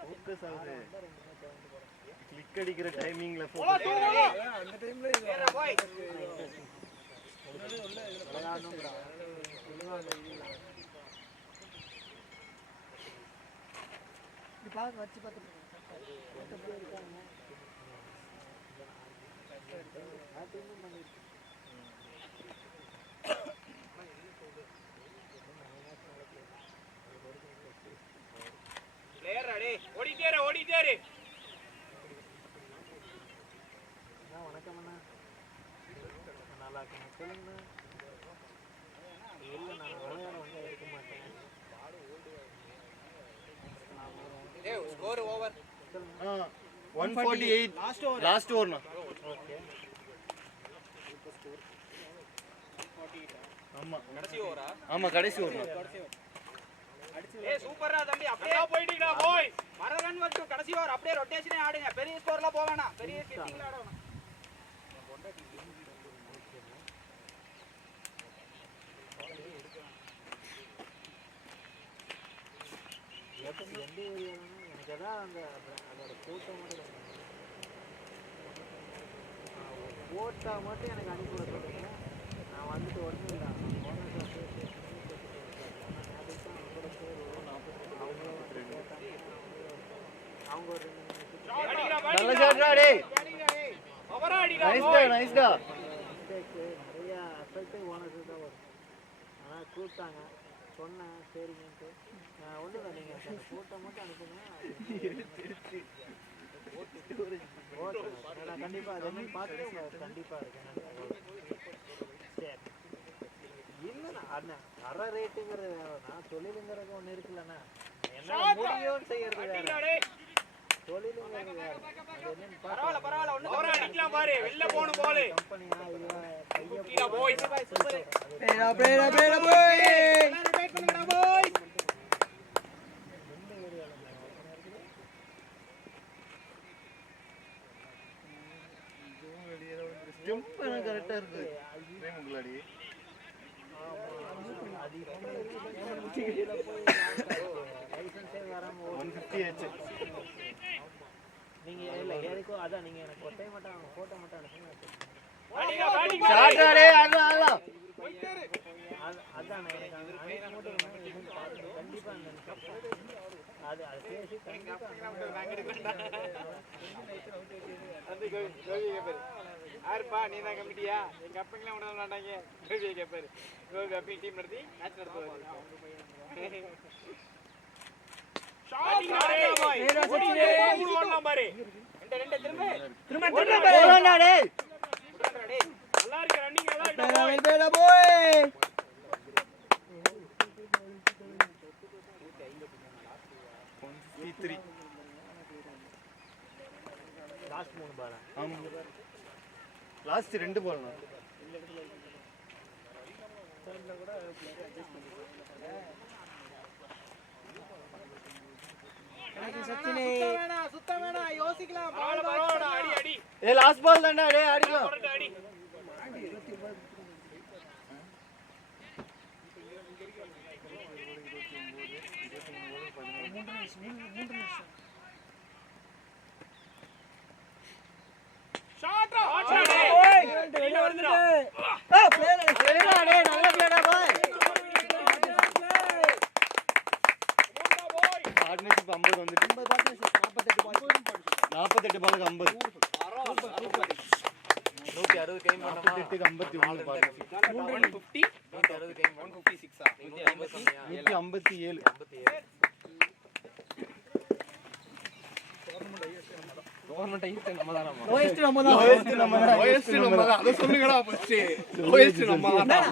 ஃபோக்கஸ் ஆகுது கிளிக் அடிக்கிற டைமிங்ல ஃபோக்கஸ் அந்த டைம்ல வச்சு பார்த்து வணக்கம் அண்ணா நல்லா இருக்கேன் சொல்லுங்கண்ணா இல்லை நான் விளையாட வந்து இருக்க மாட்டேன் 148 லாஸ்ட் ஓவர்னா ஆமா கடைசி ஓவரா ஆமா கடைசி ஓவர் ஏய் சூப்பரா தம்பி அப்படியே போய்டீங்கடா போய் மர ரன் வரட்டும் கடைசி ஓவர் அப்படியே ரொட்டேஷனே ஆடுங்க பெரிய ஸ்கோர்ல போக வேணாம் பெரிய ஹிட்டிங்ல ஆட வேணாம் எந்த ஏரியாலும் எனக்கு அதான் அந்த அதோட ஃபோட்டோ மட்டும் ஃபோட்டோ மட்டும் எனக்கு அனுப்பி விடுறீங்க நான் வந்துட்டு ஒன்றும் இல்லை அவங்க ஒரு நல்ல ஷாட்ரா டேய் நைஸ்டா மிஸ்டேக்கு நிறைய அசல்ட்டு ஓனர்ஸு தான் வரும் ஆனால் கூப்பிட்டாங்க சொன்னேன் சரிங்கன்ட்டு ஒன்றும் இல்லை நீங்கள் அந்த ஃபோட்டோ மட்டும் அனுப்புங்க ஓகே நான் கண்டிப்பாக அது என்னன்னு பார்த்துட்டு உங்களுக்கு கண்டிப்பாக இருக்கேன் சரி இல்லைண்ணா அண்ணன் வர ரேட்டுங்கிறது நான் தொழிலுங்கிறது ஒன்று இருக்குல்லண்ணா என்ன முடியும்னு செய்யறது வேறு தொழிலுங்கிறது வேறு அது என்னன்னு பார்த்து அடிக்கலாம் பாரு வெளில போணும் பால் கீழ போய் கரெக்டா இருக்கு முன்னாடி நீங்க இல்ல எதுக்கும் அதான் நீங்க எனக்கு கொட்டை மட்டும் போட்டோ மட்டும் அனுப்புங்க. அதான் கண்டிப்பா அது அது பேசி யாருப்பா நீ தான் கமிட்டியா எங்க அப்பங்களாம் விட மாட்டாங்க கோபியை கேட்பாரு கோபி அப்படி டீம் நடத்தி மேட்ச் நடத்துவாரு லாஸ்ட் 2 பால் சுத்த வேணாம் யோசிக்கலாம். அடி அடி ஏ லாஸ்ட் பால் தான்டா டேய் அடிக்கலாம். அடி பார்ட்னர்ஷிப் 50 வந்துட்டு 48 பாலுக்கு 50 160 கைம் பண்ணா 48க்கு 51 பார்ட்னர்ஷிப் 150 160 கைம் 156 157 கவர்மெண்ட் ஐஸ் நம்ம தானமா லோயஸ்ட் நம்ம தான் அத சொல்லுங்கடா ஃபர்ஸ்ட் லோயஸ்ட் நம்ம தான்